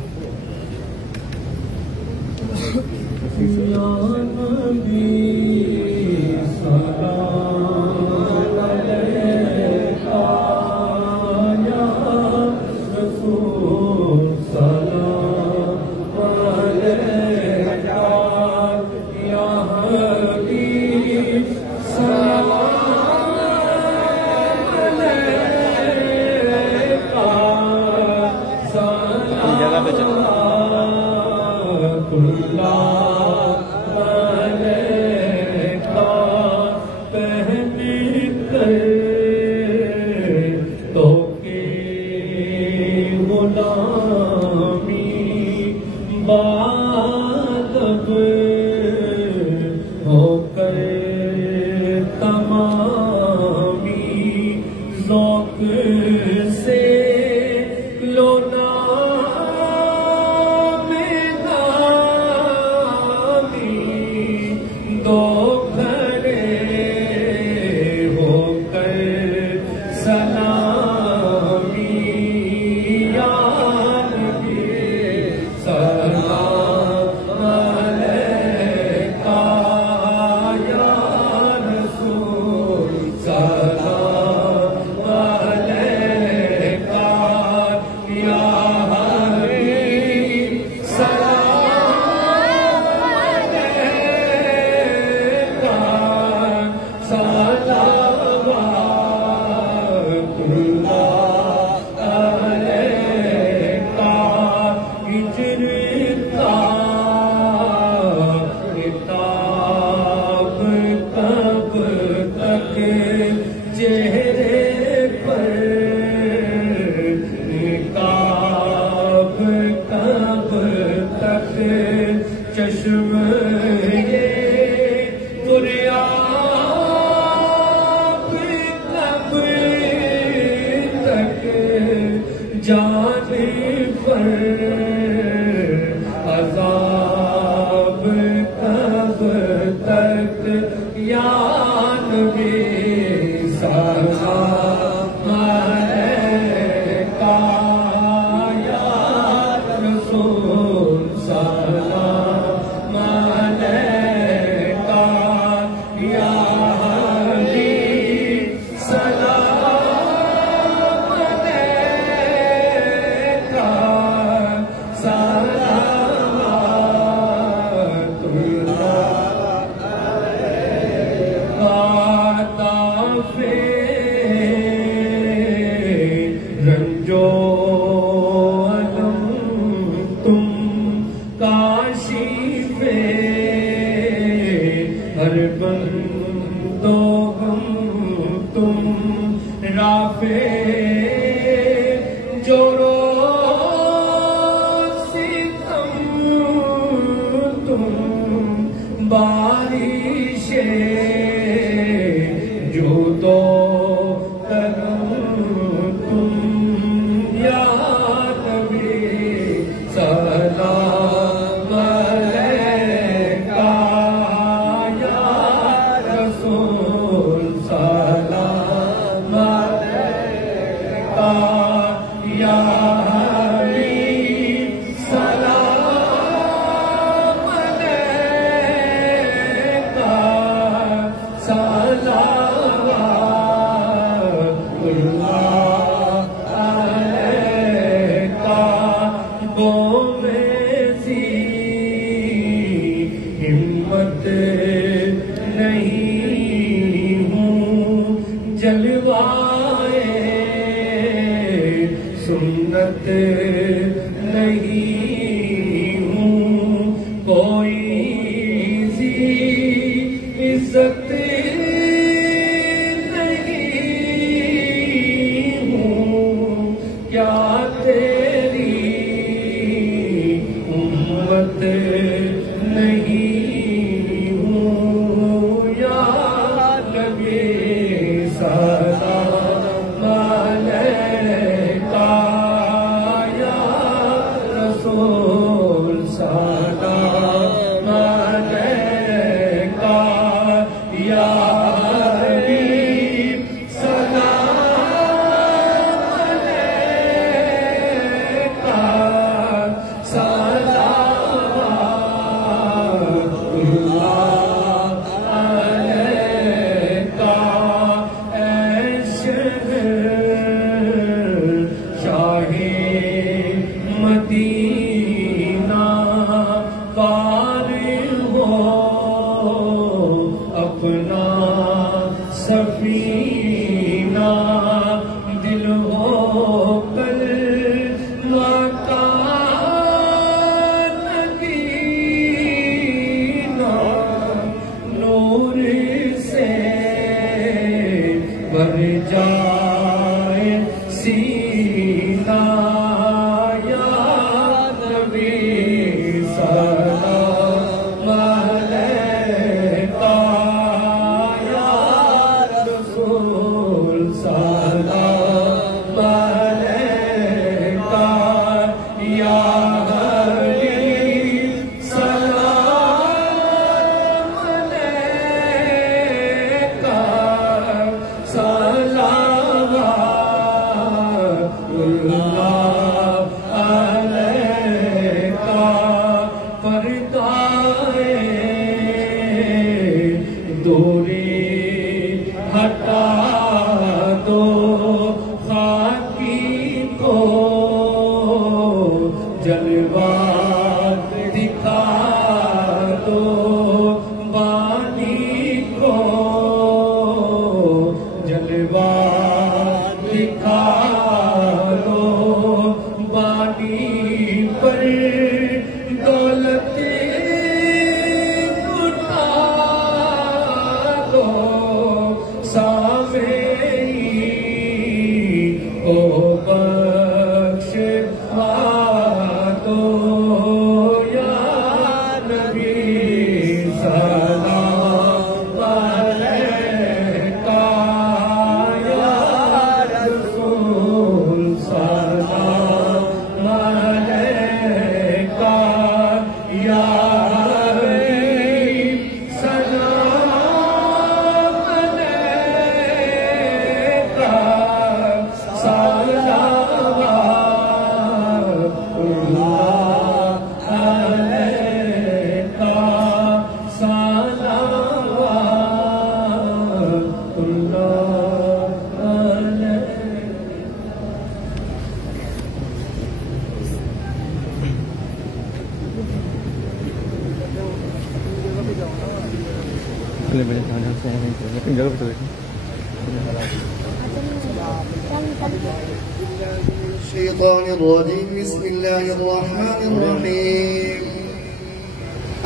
الشيطان الرجيم. بسم الله الرحمن الرحيم.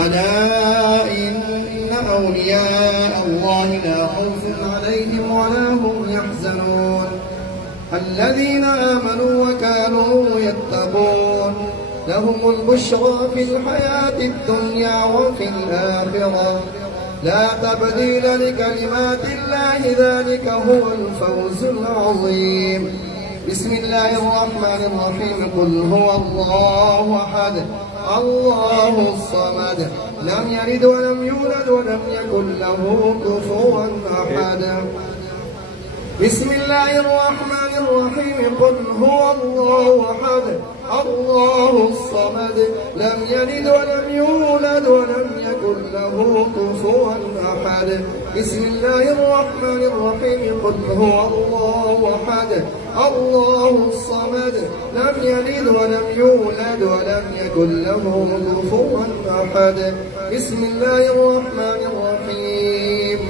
ألا إن أولياء الله لا خوف عليهم ولا هم يحزنون الذين آمنوا وكانوا يتقون لهم البشرى في الحياة الدنيا وفي الآخرة لا تبديل لكلمات الله ذلك هو الفوز العظيم. بسم الله الرحمن الرحيم. قل هو الله أحد الله الصمد لم يلد ولم يولد ولم يكن له كفوا أحد. بسم الله الرحمن الرحيم. قل هو الله أحد الله الصمد لم يلد ولم يولد ولم يكن له كفوا أحد. بسم الله الرحمن الرحيم. قل هو الله أحد الله الصمد لم يلد ولم يولد ولم يكن له كفوا أحد. بسم الله الرحمن الرحيم.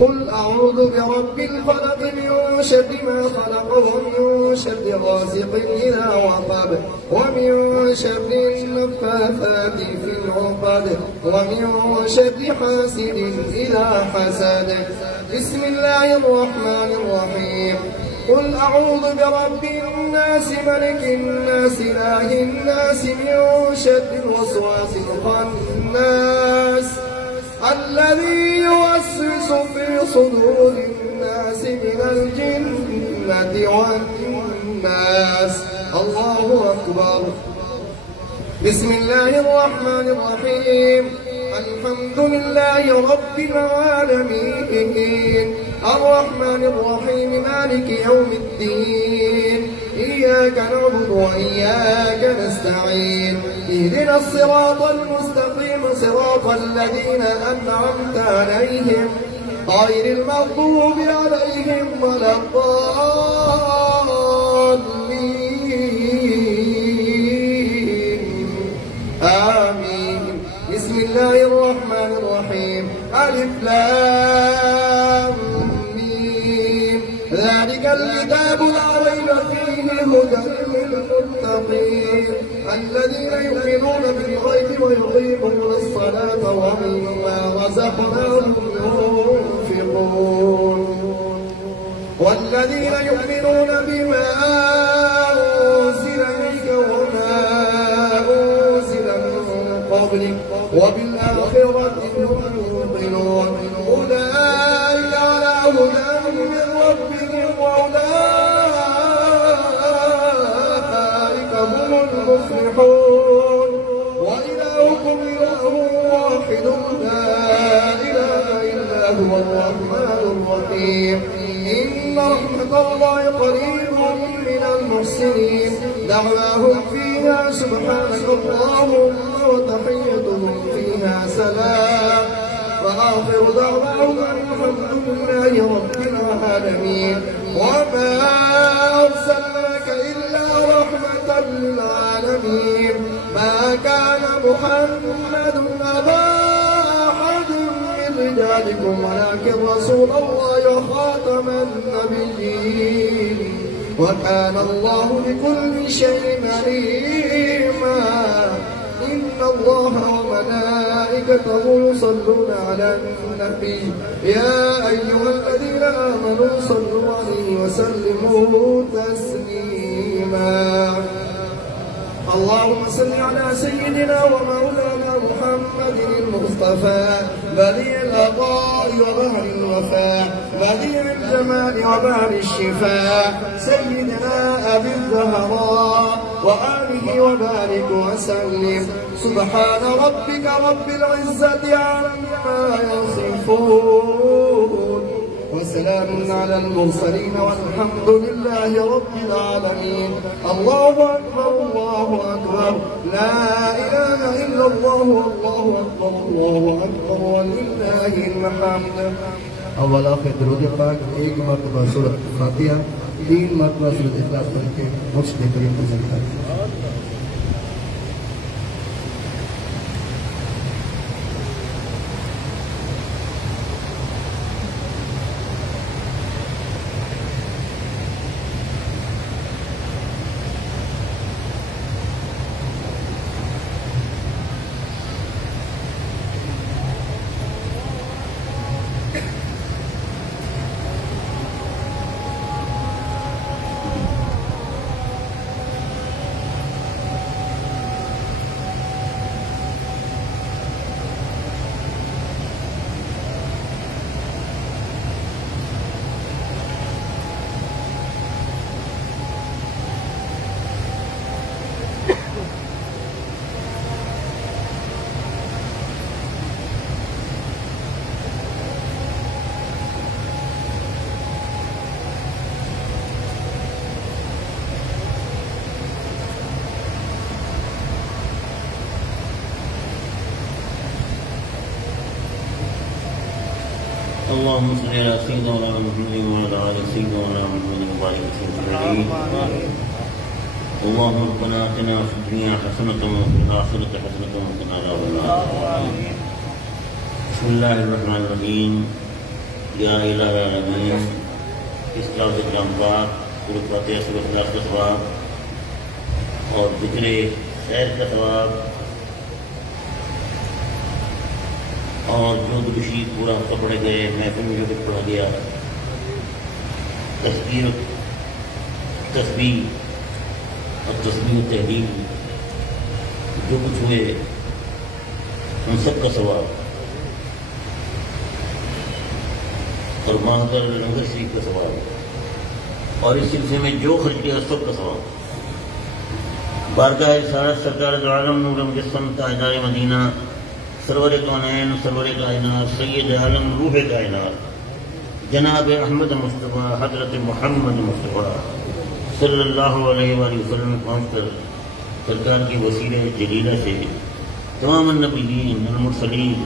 قل أعوذ برب الفلق من شر ما خلق ومن شر غاسق إذا وقب ومن شر النفاثات في العقد ومن شر حاسد إذا حسد. بسم الله الرحمن الرحيم. قل أعوذ برب الناس ملك الناس إله الناس من شر الوسواس الخناس الذي يوسوس في صدور الناس من الجنة والناس. الله أكبر. بسم الله الرحمن الرحيم. الحمد لله رب العالمين الرحمن الرحيم مالك يوم الدين إياك نعبد وإياك نستعين اهدنا الصراط المستقيم صراط الذين أنعمت عليهم غير المغضوب عليهم ولا الضالين آمين. بسم الله الرحمن الرحيم. ألف لام ميم ذلك الكتاب لا ريب فيه هدى للمتقين الذين يؤمنون بالغيب ويقيمون الصلاة ومما رزقناهم ينفقون والذين يؤمنون بما أنزل إليك وما أنزل من قبلك وبالآخرة هم يوقنون أولئك على هدى من ربهم وأولئك هم المفلحون. إن الله قريب من المحسنين دعواهم فيها سبحانك اللهم وتحيتهم فيها سلام وآخر دعواهم الحمد لله رب العالمين وما أرسلناك إلا رحمة للعالمين ما كان محمد أبا أحد من رجالكم ولكن رسول الله وخاتم النبيين وكان الله بكل شيء عليما إن الله وملائكته يصلون على النبي يا أيها الذين آمنوا صلوا عليه وسلموا تسليما اللهم صل على سيدنا ومولانا محمد المصطفى بديع العطاء وبهر الوفاء بديع الجمال وبهر الشفاء سيدنا أبي الزهراء وآله وبارك وسلم سبحان ربك رب العزة عما يصفون وسلام على المرسلين والحمد لله رب العالمين الله أكبر الله أكبر لا إله إلا الله والله أكبر الله أكبر ولله الحمد اول آخر درود پاک ایک مرتبہ سورۃ فاتحہ 3 مرتبہ سورۃ اخلاص پڑھ کے مرشد کریم کو ذکر اللهم صل على سيدنا محمد وعلى آل سيدنا محمد وبارك وسلم اللهم ربنا آتنا في الدنيا حسنة وفي الآخرة حسنة وقنا عذاب النار بسم الله الرحمن الرحيم يا إله العالمين اس کا ذکر پاک سورۃ فاتحہ سورۃ اخلاص کا ثواب اور ذکر خیر کا ثواب اور جو رشید پورا ہفتہ پڑھے گئے محفل میں جو کچھ پڑھا گیا تذکیر تسبیح اور تسبیح و تحلیل جو کچھ ہوئے ان سب کا ثواب اور محضر لنگر شریف کا ثواب اور اس سلسلے میں جو خرچ کیا سب کا ثواب بارگاہ رسالت سرکار دو عالم نور مجسم تاجدار مدینہ سرور کونین سرور کائنات سید عالم روح کائنات جناب احمد مصطفیٰ حضرت محمد مصطفیٰ صلی اللہ علیہ وآلہ وسلم پہنچ کر سرکار کی وسیلہ جلیلہ سے تمام النبیین المرسلین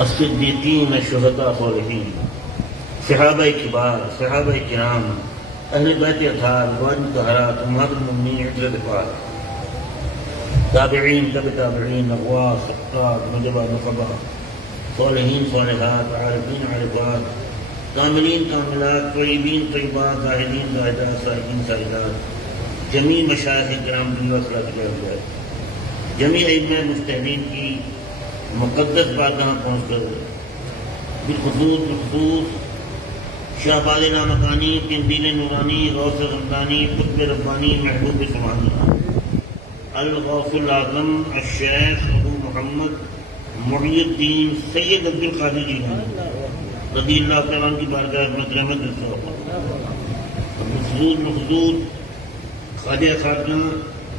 الصدیقین الشہداء صالحین صحابہ کبار صحابہ کرام اہل بیت اطہار ازواج مطہرات امہات المؤمنین عترۃ پاک تابعین تبع تابعین اغواص سقطات نجبہ نقبہ صالحین صالحات عارفین عارفات کاملین کاملات طیبین طیبات زاہدین زاہدات سائقین سائقات جمیع مشایخ کرام دنیا صلاح جمیع ائمہ مجتہدین کی مقدس بارگاہ پہنچ کر بالخصوص شہباز لامکانی قندیل نورانی غوث غمدانی قطب ربانی محبوب سبحانی الغوث الاعظم الشیخ ابو محمد محی الدین سید عبد القادر جیلانی رضی اللہ تعالیٰ عنہ کی بارگاہ میں رحمت بالخصوص خواجہ خاقہ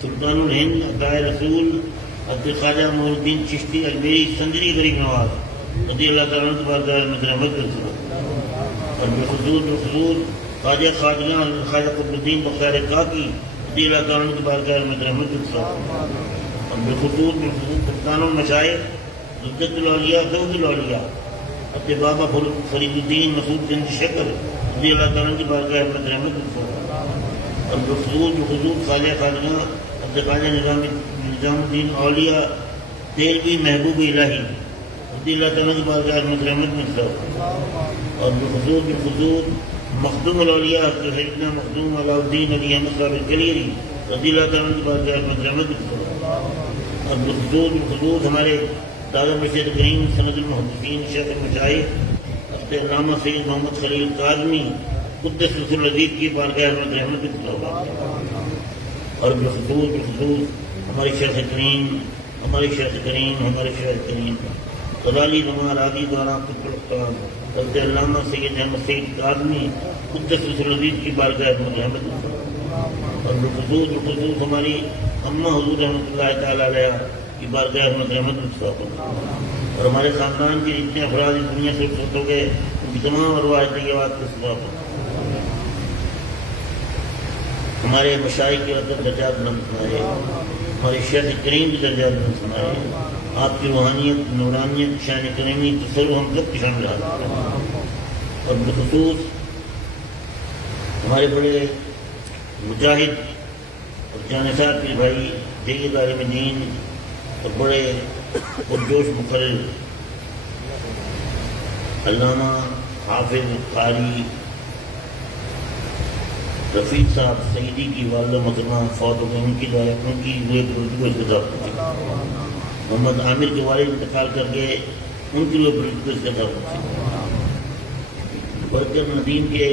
سلطان الہند عطائے رسول عبد الخواجہ معین الدین چشتی اجمیری سنجری غریب نواز رضی اللہ تعالیٰ عنہ کی بارگاہ میں رحمت اور بالخصوص خواجہ خواجہ قطب الدین بختیار کاکی رضی اللہ تعالیٰ عنہ کی بارگاہ میں رحمت الصلاح، اور بالخصوص کپتان المشائخ عزت الاولیاء فوز الاولیاء اپنے بابا فرید الدین مسعود گنج شکر رضی اللہ تعالیٰ کی بارگاہ میں رحمت الصلاح، اور بالخصوص خواجہ عبد القادر نظام الدین اولیاء تیروی محبوب الہی رضی اللہ تعالیٰ کی بارگاہ میں رحمت الصلاح، اور بالخصوص مخدوم الاولیاء سیدنا مخدوم علاء الدین علی احمد صاحب الکلیری رضی اللہ تعالیٰ کی بارگاہ میں رحمت الصلاح، اور بالخصوص ہمارے دادا مرشد کریم سند المحدثین شیخ المشائخ علامہ سید محمد خلیل کاظمی قدس سر العزیز کی بارگاہ میں رحمت الصلاح، اور بالخصوص ہمارے شیخ کریم غزالی نما راضی دوارا حضرت علامہ سید احمد سید کاظمی قدس سر العزیز کی بارگاہ میں رحمت الصلاح، اور بالخصوص ہماری اماں حضور رحمۃ اللہ تعالیٰ علیہ کی بارگاہ میں رحمت الصلاح، اور ہمارے خاندان کے جتنے افراد اس دنیا سے رخصت ہو گئے ان کی تمام ارواح طیبات کو ثواب، ہمارے مشائخ کے درجات بلند فرمائے، ہمارے شیخ کریم کی درجات بلند فرمائے، آپ کی روحانیت نورانیت شان کریمی تصور ہم سب کی شامل حاصل کریں، اور بالخصوص ہمارے بڑے مجاہد اور جانصار کے بھائی جید عالم دین اور بڑے پرجوش مقرر علامہ حافظ قاری رفیق صاحب سعیدی کی والدہ محترمہ فوت ہو گئی، ان کی روح کو استضافہ، محمد عامر کے والد انتقال کر گئے، ان کی روح کو استضافہ، ورکر ندیم کے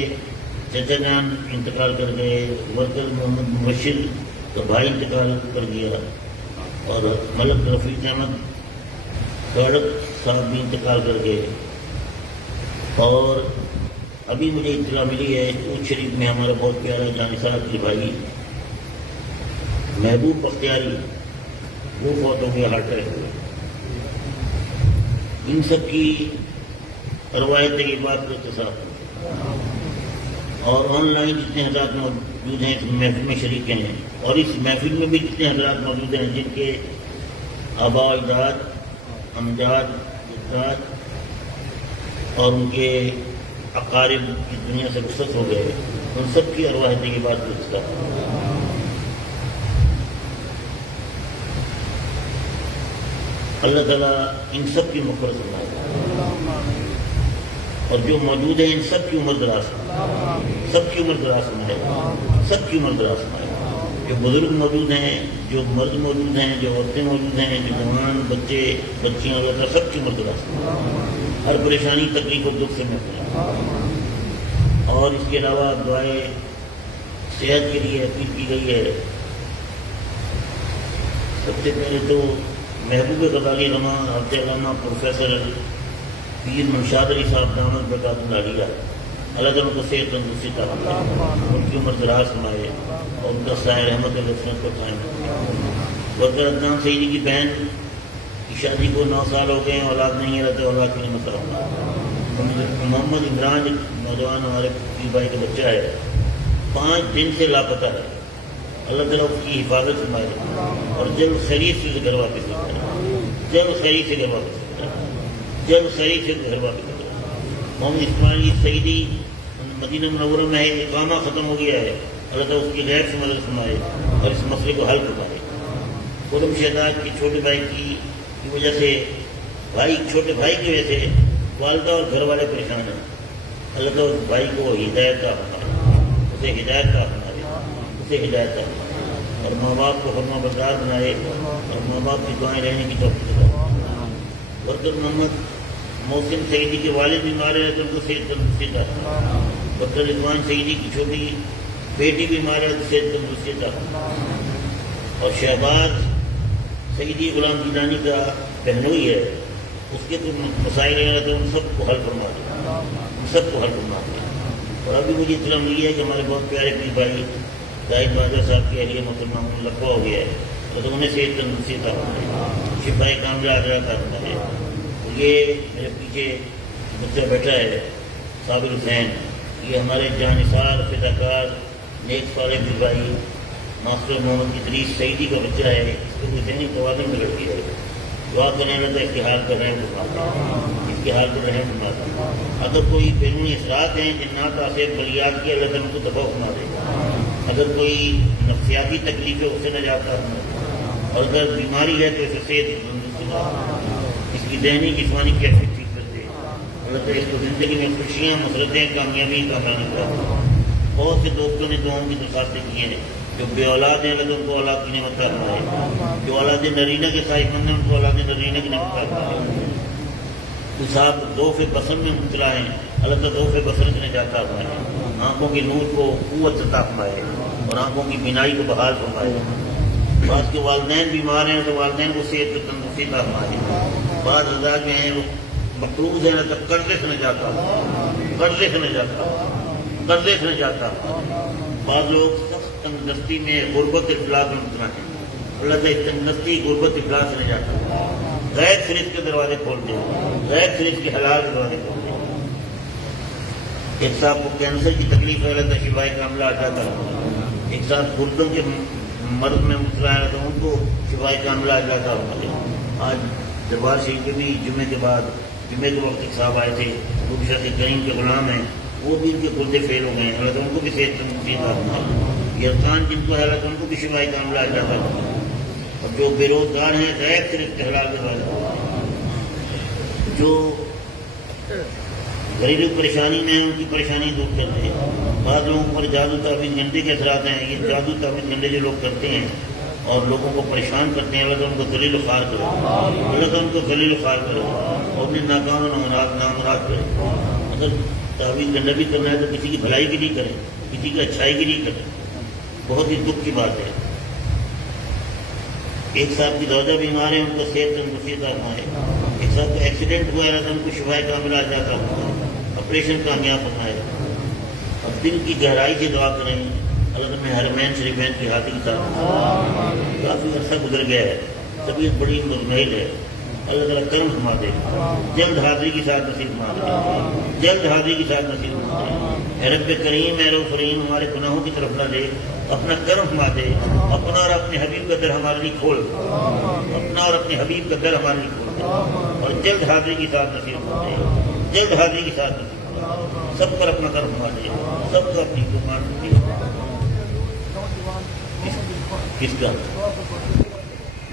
چچا جان انتقال کر گئے، ورکر محمد مبشر کا بھائی انتقال کر گیا، اور ملک رفیق احمد کاڑک صاحب بھی انتقال کر گئے، اور ابھی مجھے اطلاع ملی ہے کوچ شریف میں ہمارا بہت پیارا جانصار کے بھائی محبوب بختیاری وہ فوت ہو گیا ہارٹ اٹیک ہوئے۔ ان سب کی ارواح طیبات کو اتصاف، اور آن لائن جتنے حضرات موجود ہیں اس محفل میں شریک ہیں، اور اس محفل میں بھی جتنے حضرات موجود ہیں جن کے آباء اجداد امجاد اور ان کے اقارب کی دنیا سے رخصت ہو گئے، ان سب کی ارواح طیبات کو اتصاف۔ اللہ تعالیٰ ان سب کی مغفرت فرمائے، اور جو موجود ہیں ان سب کی عمر دراز فرمائے، سب کی عمر دراز فرمائے، سب کی عمر دراز فرمائے، جو بزرگ موجود ہیں، جو مرد موجود ہیں، جو عورتیں موجود ہیں، جو جوان بچے بچیاں، اللہ تعالیٰ سب کی عمر دراز فرمائے، ہر پریشانی تکلیف اور دکھ سے محفوظ، اور اس کے علاوہ دعائیں صحت کے لیے اپیل کی گئی ہے۔ سب سے پہلے تو محبوب غزالی علامہ حضرت علامہ پروفیسر پیر منشاد علی صاحب دامت برکاتہ العالیہ اللہ تعالیٰ کو صحت تندرستی عطا فرمائے، ان کی عمر دراز فرمائے اور ان کا سایہ رحمت الرحمت کو قائم رکھے۔ ورکر عدنان سعیدی کی بہن کی شادی کو 9 سال ہو گئے ہیں، اولاد نہیں ہے، اولاد کی نعمت فرمائے۔ محمد عمران نوجوان ہمارے پیر بھائی کا بچہ ہے، 5 دن سے لاپتہ ہے، اللہ تعالیٰ اس کی حفاظت فرمائے اور جلد خیریت سے گھر واپس کرے، جلد خیریت سے گھر واپس کرے، جلد خیریت سے گھر واپس کرے۔ محمد اسماعیل سعیدی مدینہ منورہ میں ہے، اقامہ ختم ہو گیا ہے، اللہ تعالیٰ اس کی غیر سے مدد فرمائے اور اس مسئلے کو حل کروائے۔ قدم شہداد کے چھوٹے بھائی کی وجہ سے، چھوٹے بھائی کی وجہ سے والدہ اور گھر والے پریشان ہیں، اللہ تعالیٰ اس بھائی کو ہدایت کا فرمائے، اسے ہدایت کا فرمائے، اسے ہدایت کا فرمائے، اور ماں باپ کو فرما بردار بنائے اور ماں باپ کی دعائیں رہنے کی توفیق دے۔ ورکر محمد محسن سعیدی کے والد بیمار ہے تو ان کو صحت تندرستی عطا فرمائے۔ ورکر رضوان سعیدی کی چھوٹی بیٹی بیمار ہے تو صحت تندرستی عطا فرمائے۔ اور شہباز سعیدی غلام جیلانی کا بہنوئی ہے، اس کے تو مسائل ہیں تو ان سب کو حل فرما دیں، ان سب کو حل فرما دیں۔ اور ابھی مجھے اطلاع ملی ہے کہ ہمارے بہت پیارے پیر بھائی زاہد بہادر صاحب کی اہلیہ محترمہ لقبہ ہو گیا ہے، تو انہیں صحت تندرستی عطا فرمائے، شفائے کاملہ عطا فرمائے۔ یہ میرے پیچھے بچہ بیٹھا ہے صابر حسین، یہ ہمارے جانثار فداکار نیک صالح بھائی ماسٹر محمد ادریس سعیدی کا بچہ ہے، اس کو ذہنی توازن بگڑ گیا ہے، دعا کرنے لگا اس کے حال پر رحم فرماتا، اس کے حال پر رحم فرماتا۔ اگر کوئی بیرونی اثرات ہیں جنات آصف بلیات کی، اللہ تعالیٰ ان کو تباہ فرما دے، اگر کوئی نفسیاتی تکلیف ہے اسے نجات عطا فرما، اور اگر بیماری ہے تو اسے صحت اس کی ذہنی جسمانی کیفیت ٹھیک کر دے، اللہ تعالیٰ اس کو زندگی میں خوشیاں، مسرتیں، کامیابی کا معنی کرتا۔ بہت سے دوستوں نے دعاؤں کی درخواستیں کی ہیں، جو بے اولاد ہیں اللہ ان کو اولاد کی نعمت عطا فرمائے، جو اولاد نرینہ کے صاحب مند ہیں ان کو اولاد نرینہ کی نعمت عطا فرمائے، جو صاحب ذوف بصر میں مبتلا ہیں اللہ تعالیٰ ذوف بصر سے نجات عطا فرمائے، آنکھوں کے نور کو قوت عطا فرمائے اور آنکھوں کی بینائی کو بحال فرمائے۔ بعض کے والدین بیمار ہیں تو والدین کو صحت و تندرستی عطا فرمائے، بعض ازواج میں ہیں وہ مقروض ہیں اللہ قرضے سے نجات عطا فرمائے، قرضے سے نجات عطا فرمائے، قرضے سے نجات عطا فرمائے۔ بعض لوگ سخت تندرستی میں غربت افلاس میں مبتلا ہیں، اللہ تعالیٰ تندرستی غربت افلاس سے نجات عطا فرمائے، غیر سے رزق کے دروازے کھول دیں، غیر سے رزق کے حلال کے دروازے کھول دیں۔ ایک صاحب کو کینسر کی تکلیف ہے اللہ تعالیٰ شفائے کاملہ عطا فرمائے، ایک صاحب گردوں کے مرض میں مبتلا ہے تو ان کو شفائے کاملہ عطا فرمائے۔ آج دربار شریف کے بھی جمعے کے بعد جمعے کے وقت ایک صاحب آئے تھے، وہ بھی شاہ کریم کے غلام ہیں، وہ بھی ان کے گردے فیل ہو گئے ہیں، اللہ تعالیٰ ان کو بھی صحت تندرستی عطا فرمائے۔ یرقان جن کو ہے اللہ تعالیٰ ان کو بھی شفائے کاملہ عطا فرمائے، اور جو بے روزگار ہیں غیر صرف کے حلال کے دروازے، جو گھریلو پریشانی میں ہیں ان کی پریشانی دور کرتے ہیں۔ بعض لوگوں پر جادو تعویذ گھنٹے کے اثرات ہیں، یہ جادو تعویذ گھنٹے جو لوگ کرتے ہیں اور لوگوں کو پریشان کرتے ہیں، اللہ تعالیٰ ان کو ذلیل و خوار کرے، اللہ تعالیٰ ان کو ذلیل و خوار کرے اور انہیں ناکام و نامراد کرے۔ اگر تعویذ گھنٹہ بھی کرنا ہے تو کسی کی بھلائی کے لیے کریں، کسی کی اچھائی کے لیے کریں، بہت ہی دکھ کی بات ہے۔ ایک صاحب کی زوجہ بیمار ہے، ان کو صحت تندرستی عطا فرمائے، ایک صاحب کا ایکسیڈنٹ ہوا ہے اللہ تعالیٰ ان کو شفائے کاملہ عطا فرمائے، آپریشن کامیاب فرمائے۔ اور دل کی گہرائی سے دعا کریں اللہ تعالیٰ حرمین شریفین کی ہاتھی کی طرف، کافی عرصہ گزر گیا ہے، طبیعت بڑی مزمحل ہے، اللہ تعالیٰ کرم فرما دے، جلد حاضری کے ساتھ نصیب فرما دے، جلد حاضری کے ساتھ نصیب فرما دے۔ اے رب کریم، اے رؤوف رحیم، ہمارے گناہوں کی طرف نہ دے، اپنا کرم فرما دے، اپنا اور اپنے حبیب کا در ہمارے لیے کھول، اپنا اور اپنے حبیب کا در ہمارے لیے کھول دے، اور جلد حاضری کے ساتھ نصیب فرما دے، جلد حاضری کے ساتھ نصیب فرما دے، سب پر اپنا کرم فرما دے، سب کو اپنی قربان دے۔ کس کا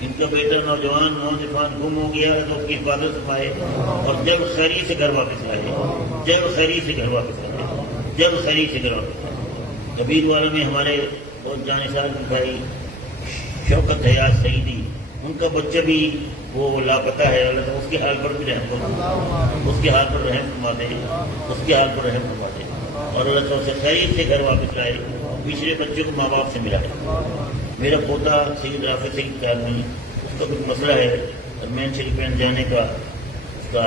ان کا بیٹا نوجوان گم ہو گیا تو اس کی حفاظت فرمائے اور جلد خیری سے گھر واپس آئے، جلد خیری سے گھر واپس آئے، جلد خیری سے گھر واپس آئے۔ کبیر والے میں ہمارے بہت جانثار بھائی شوکت حیات سعیدی، ان کا بچہ بھی وہ لاپتہ ہے، اللہ تعالیٰ اس کے حال پر بھی رحم فرما، اس کے حال پر رحم فرما دے، اس کے حال پر رحم فرما دے، اور اللہ تعالیٰ سے خیریت سے گھر واپس آئے، پچھلے بچوں کو ماں باپ سے ملائے۔ میرا پوتا سید رافع سعید کاظمی، اس کا کچھ مسئلہ ہے، حرمین شریفین جانے کا اس کا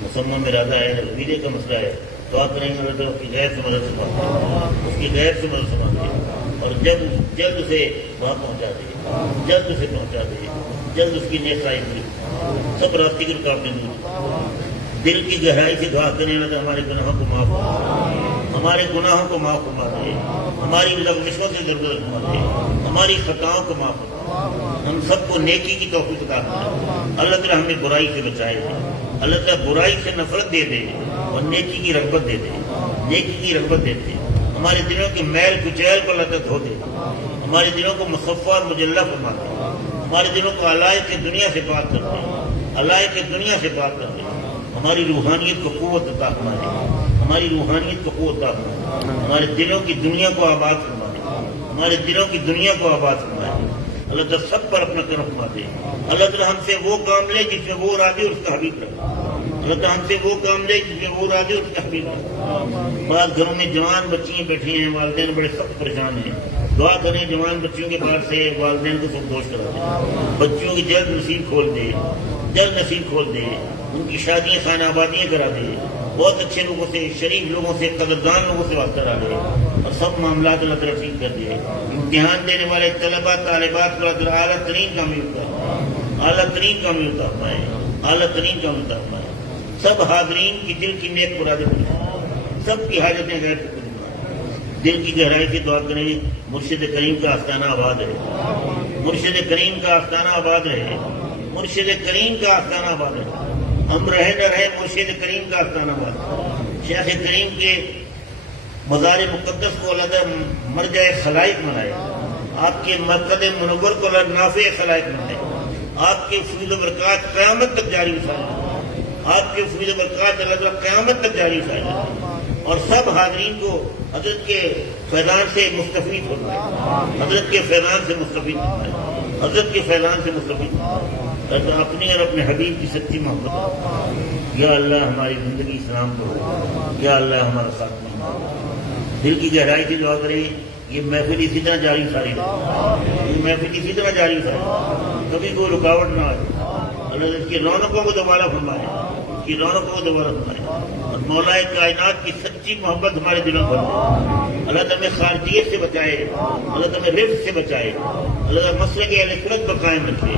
مصمم ارادہ ہے، ویزے کا مسئلہ ہے، دعا کریں گے اللہ تعالیٰ اس کی غیر سے مدد فرمائے، اس کی غیر سے مدد فرمائے اور جلد اسے وہاں پہنچا دے، جلد اسے پہنچا دے، جلد اس کی نیکائی ہوئی، سب راستے کی رکاوٹیں دور، دل کی گہرائی سے دعا کریں اللہ تعالیٰ ہمارے گناہوں کو معاف فرما دے، ہمارے گناہوں کو معاف فرما دے، ہماری لغزشوں سے ضرورت فرما دے، ہماری خطاؤں کو معاف فرما دے، ہم سب کو نیکی کی توفیق عطا فرمائے، اللہ تعالیٰ ہمیں برائی سے بچائے دے، اللہ تعالیٰ برائی سے نفرت دے دے اور نیکی کی رغبت دے دے، نیکی کی رغبت دے دے، ہمارے دلوں کی میل کچیل کو اللہ تعالیٰ دھو دے، ہمارے دلوں کو مصفہ اور مجلہ فرما دے، ہمارے دلوں کو علائق دنیا سے پاک کر دے، علائق دنیا سے پاک کر دے، ہماری روحانیت کو قوت عطا فرمائے، ہماری روحانیت کو قوت عطا فرمائے، ہمارے دلوں کی دنیا کو آباد فرمائے، ہمارے دلوں کی دنیا کو آباد فرمائے، اللہ تعالیٰ سب پر اپنا کرم فرما دے، اللہ تعالیٰ ہم سے وہ کام لے جس میں وہ راضی اور اس کا حبیب رہے، اللہ تعالیٰ ہم سے وہ کام لے جس میں وہ راضی اور اس کا حبیب رہے۔ بعض گھروں میں جوان بچیاں بیٹھی ہیں، والدین بڑے سخت پریشان ہیں، دعا کریں جوان بچیوں کے پاس سے والدین کو سرگوش کرا دے، بچیوں کی جلد نصیب کھول دے، جلد نصیب کھول دے، ان کی شادیاں خانہ آبادیاں کرا دے، بہت اچھے لوگوں سے، شریف لوگوں سے، قدردان لوگوں سے واسطہ ڈالے اور سب معاملات اللہ تعالیٰ ٹھیک کر دے۔ امتحان دینے والے طلباء طالبات کو اللہ تعالیٰ اعلیٰ ترین کامیاب، اعلیٰ ترین کامیاب فرمائے، اعلیٰ ترین کامیاب فرمائے، سب حاضرین کی دل کی نیک مرادیں پوری، سب کی حاجتیں غیر سے پوری فرما۔ دل کی گہرائی سے دعا کریں مرشد کریم کا آستانہ آباد رہے، مرشد کریم کا آستانہ آباد رہے، مرشد کریم کا آستانہ آباد رہے، ہم رہے نہ رہے مرشد کریم کا آستانہ آباد۔ شیخ کریم کے مزار مقدس کو اللہ مرجع خلائق بنائے، آپ کے مرکز منور کو اللہ نافع خلائق بنائے، آپ کے فیض و برکات قیامت تک جاری فرمائے، آپ کے فیض و برکات اللہ تعالیٰ قیامت تک جاری فرمائے، اور سب حاضرین کو حضرت کے فیضان سے مستفید فرمائے، حضرت کے فیضان سے مستفید فرمائے، حضرت کے فیضان سے مستفید فرمائے، اپنی اور اپنے حبیب کی سچی محبت۔ یا اللہ ہماری زندگی اسلام کو، یا اللہ ہمارا ساتھ نہیں، دل کی گہرائی سے دعا کریں یہ محفل اسی طرح جاری ساری رہے، یہ محفل اسی طرح جاری ساری، کبھی کوئی رکاوٹ نہ آئے، اللہ اس کی رونقوں کو دوبارہ فرمائے، اس کی رونقوں کو دوبارہ فرمائے، اور مولا کائنات کی سچی محبت ہمارے دلوں پر دے۔ اللہ تعالیٰ ہمیں خارجیت سے بچائے، اللہ تعالیٰ ہمیں رزق سے بچائے، اللہ تعالیٰ مسلک اہل سنت پر قائم رکھے،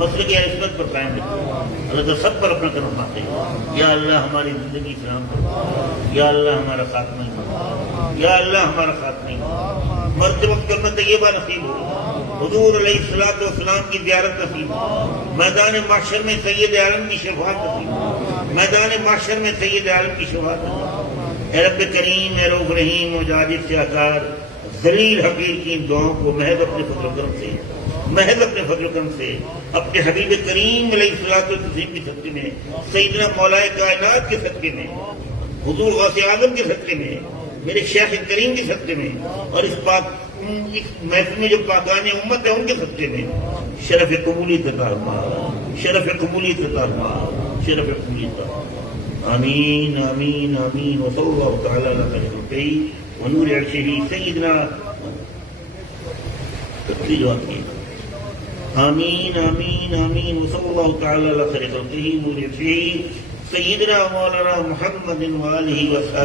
مسلک اہل سنت پر قائم رکھے، اللہ تعالیٰ سب پر اپنا کرم پاتے۔ یا اللہ ہماری زندگی اسلام پر، یا اللہ ہمارا خاتمہ نہیں، یا اللہ ہمارا خاتمہ نہیں، مرتے وقت کرنا طیبہ نصیب ہو، حضور علیہ الصلوۃ والسلام کی زیارت نصیب ہو، میدان محشر میں سید عالم کی شفاعت نصیب ہو، میدان محشر میں سید عالم کی شفاعت نصیب ہو۔ اے رب کریم، اے رؤوف رحیم، مجاہد سے آکار ذلیل حقیر کی ان دعاؤں کو محض اپنے فضل و کرم سے، محض اپنے فضل و کرم سے، اپنے حبیب کریم علیہ الصلوۃ والتسلیم کی صدقے میں، سیدنا مولا کائنات کے صدقے میں، حضور غوث اعظم کے صدقے میں، میرے شیخ کریم کے صدقے میں، اور اس محفل میں جو پاکان امت ہے ان کے صدقے میں شرف قبولیت عطا فرما، شرف قبولیت عطا فرما، شرف قبولیت عطا فرما۔ آمین آمین آمین وصلی اللہ تعالی علی خیر خلقہ ونور عرشہ سیدنا آمین آمین آمین وصلی اللہ تعالی علی خیر خلقہ ونور عرشہ سیدنا مولانا محمد وآلہ وصحبہ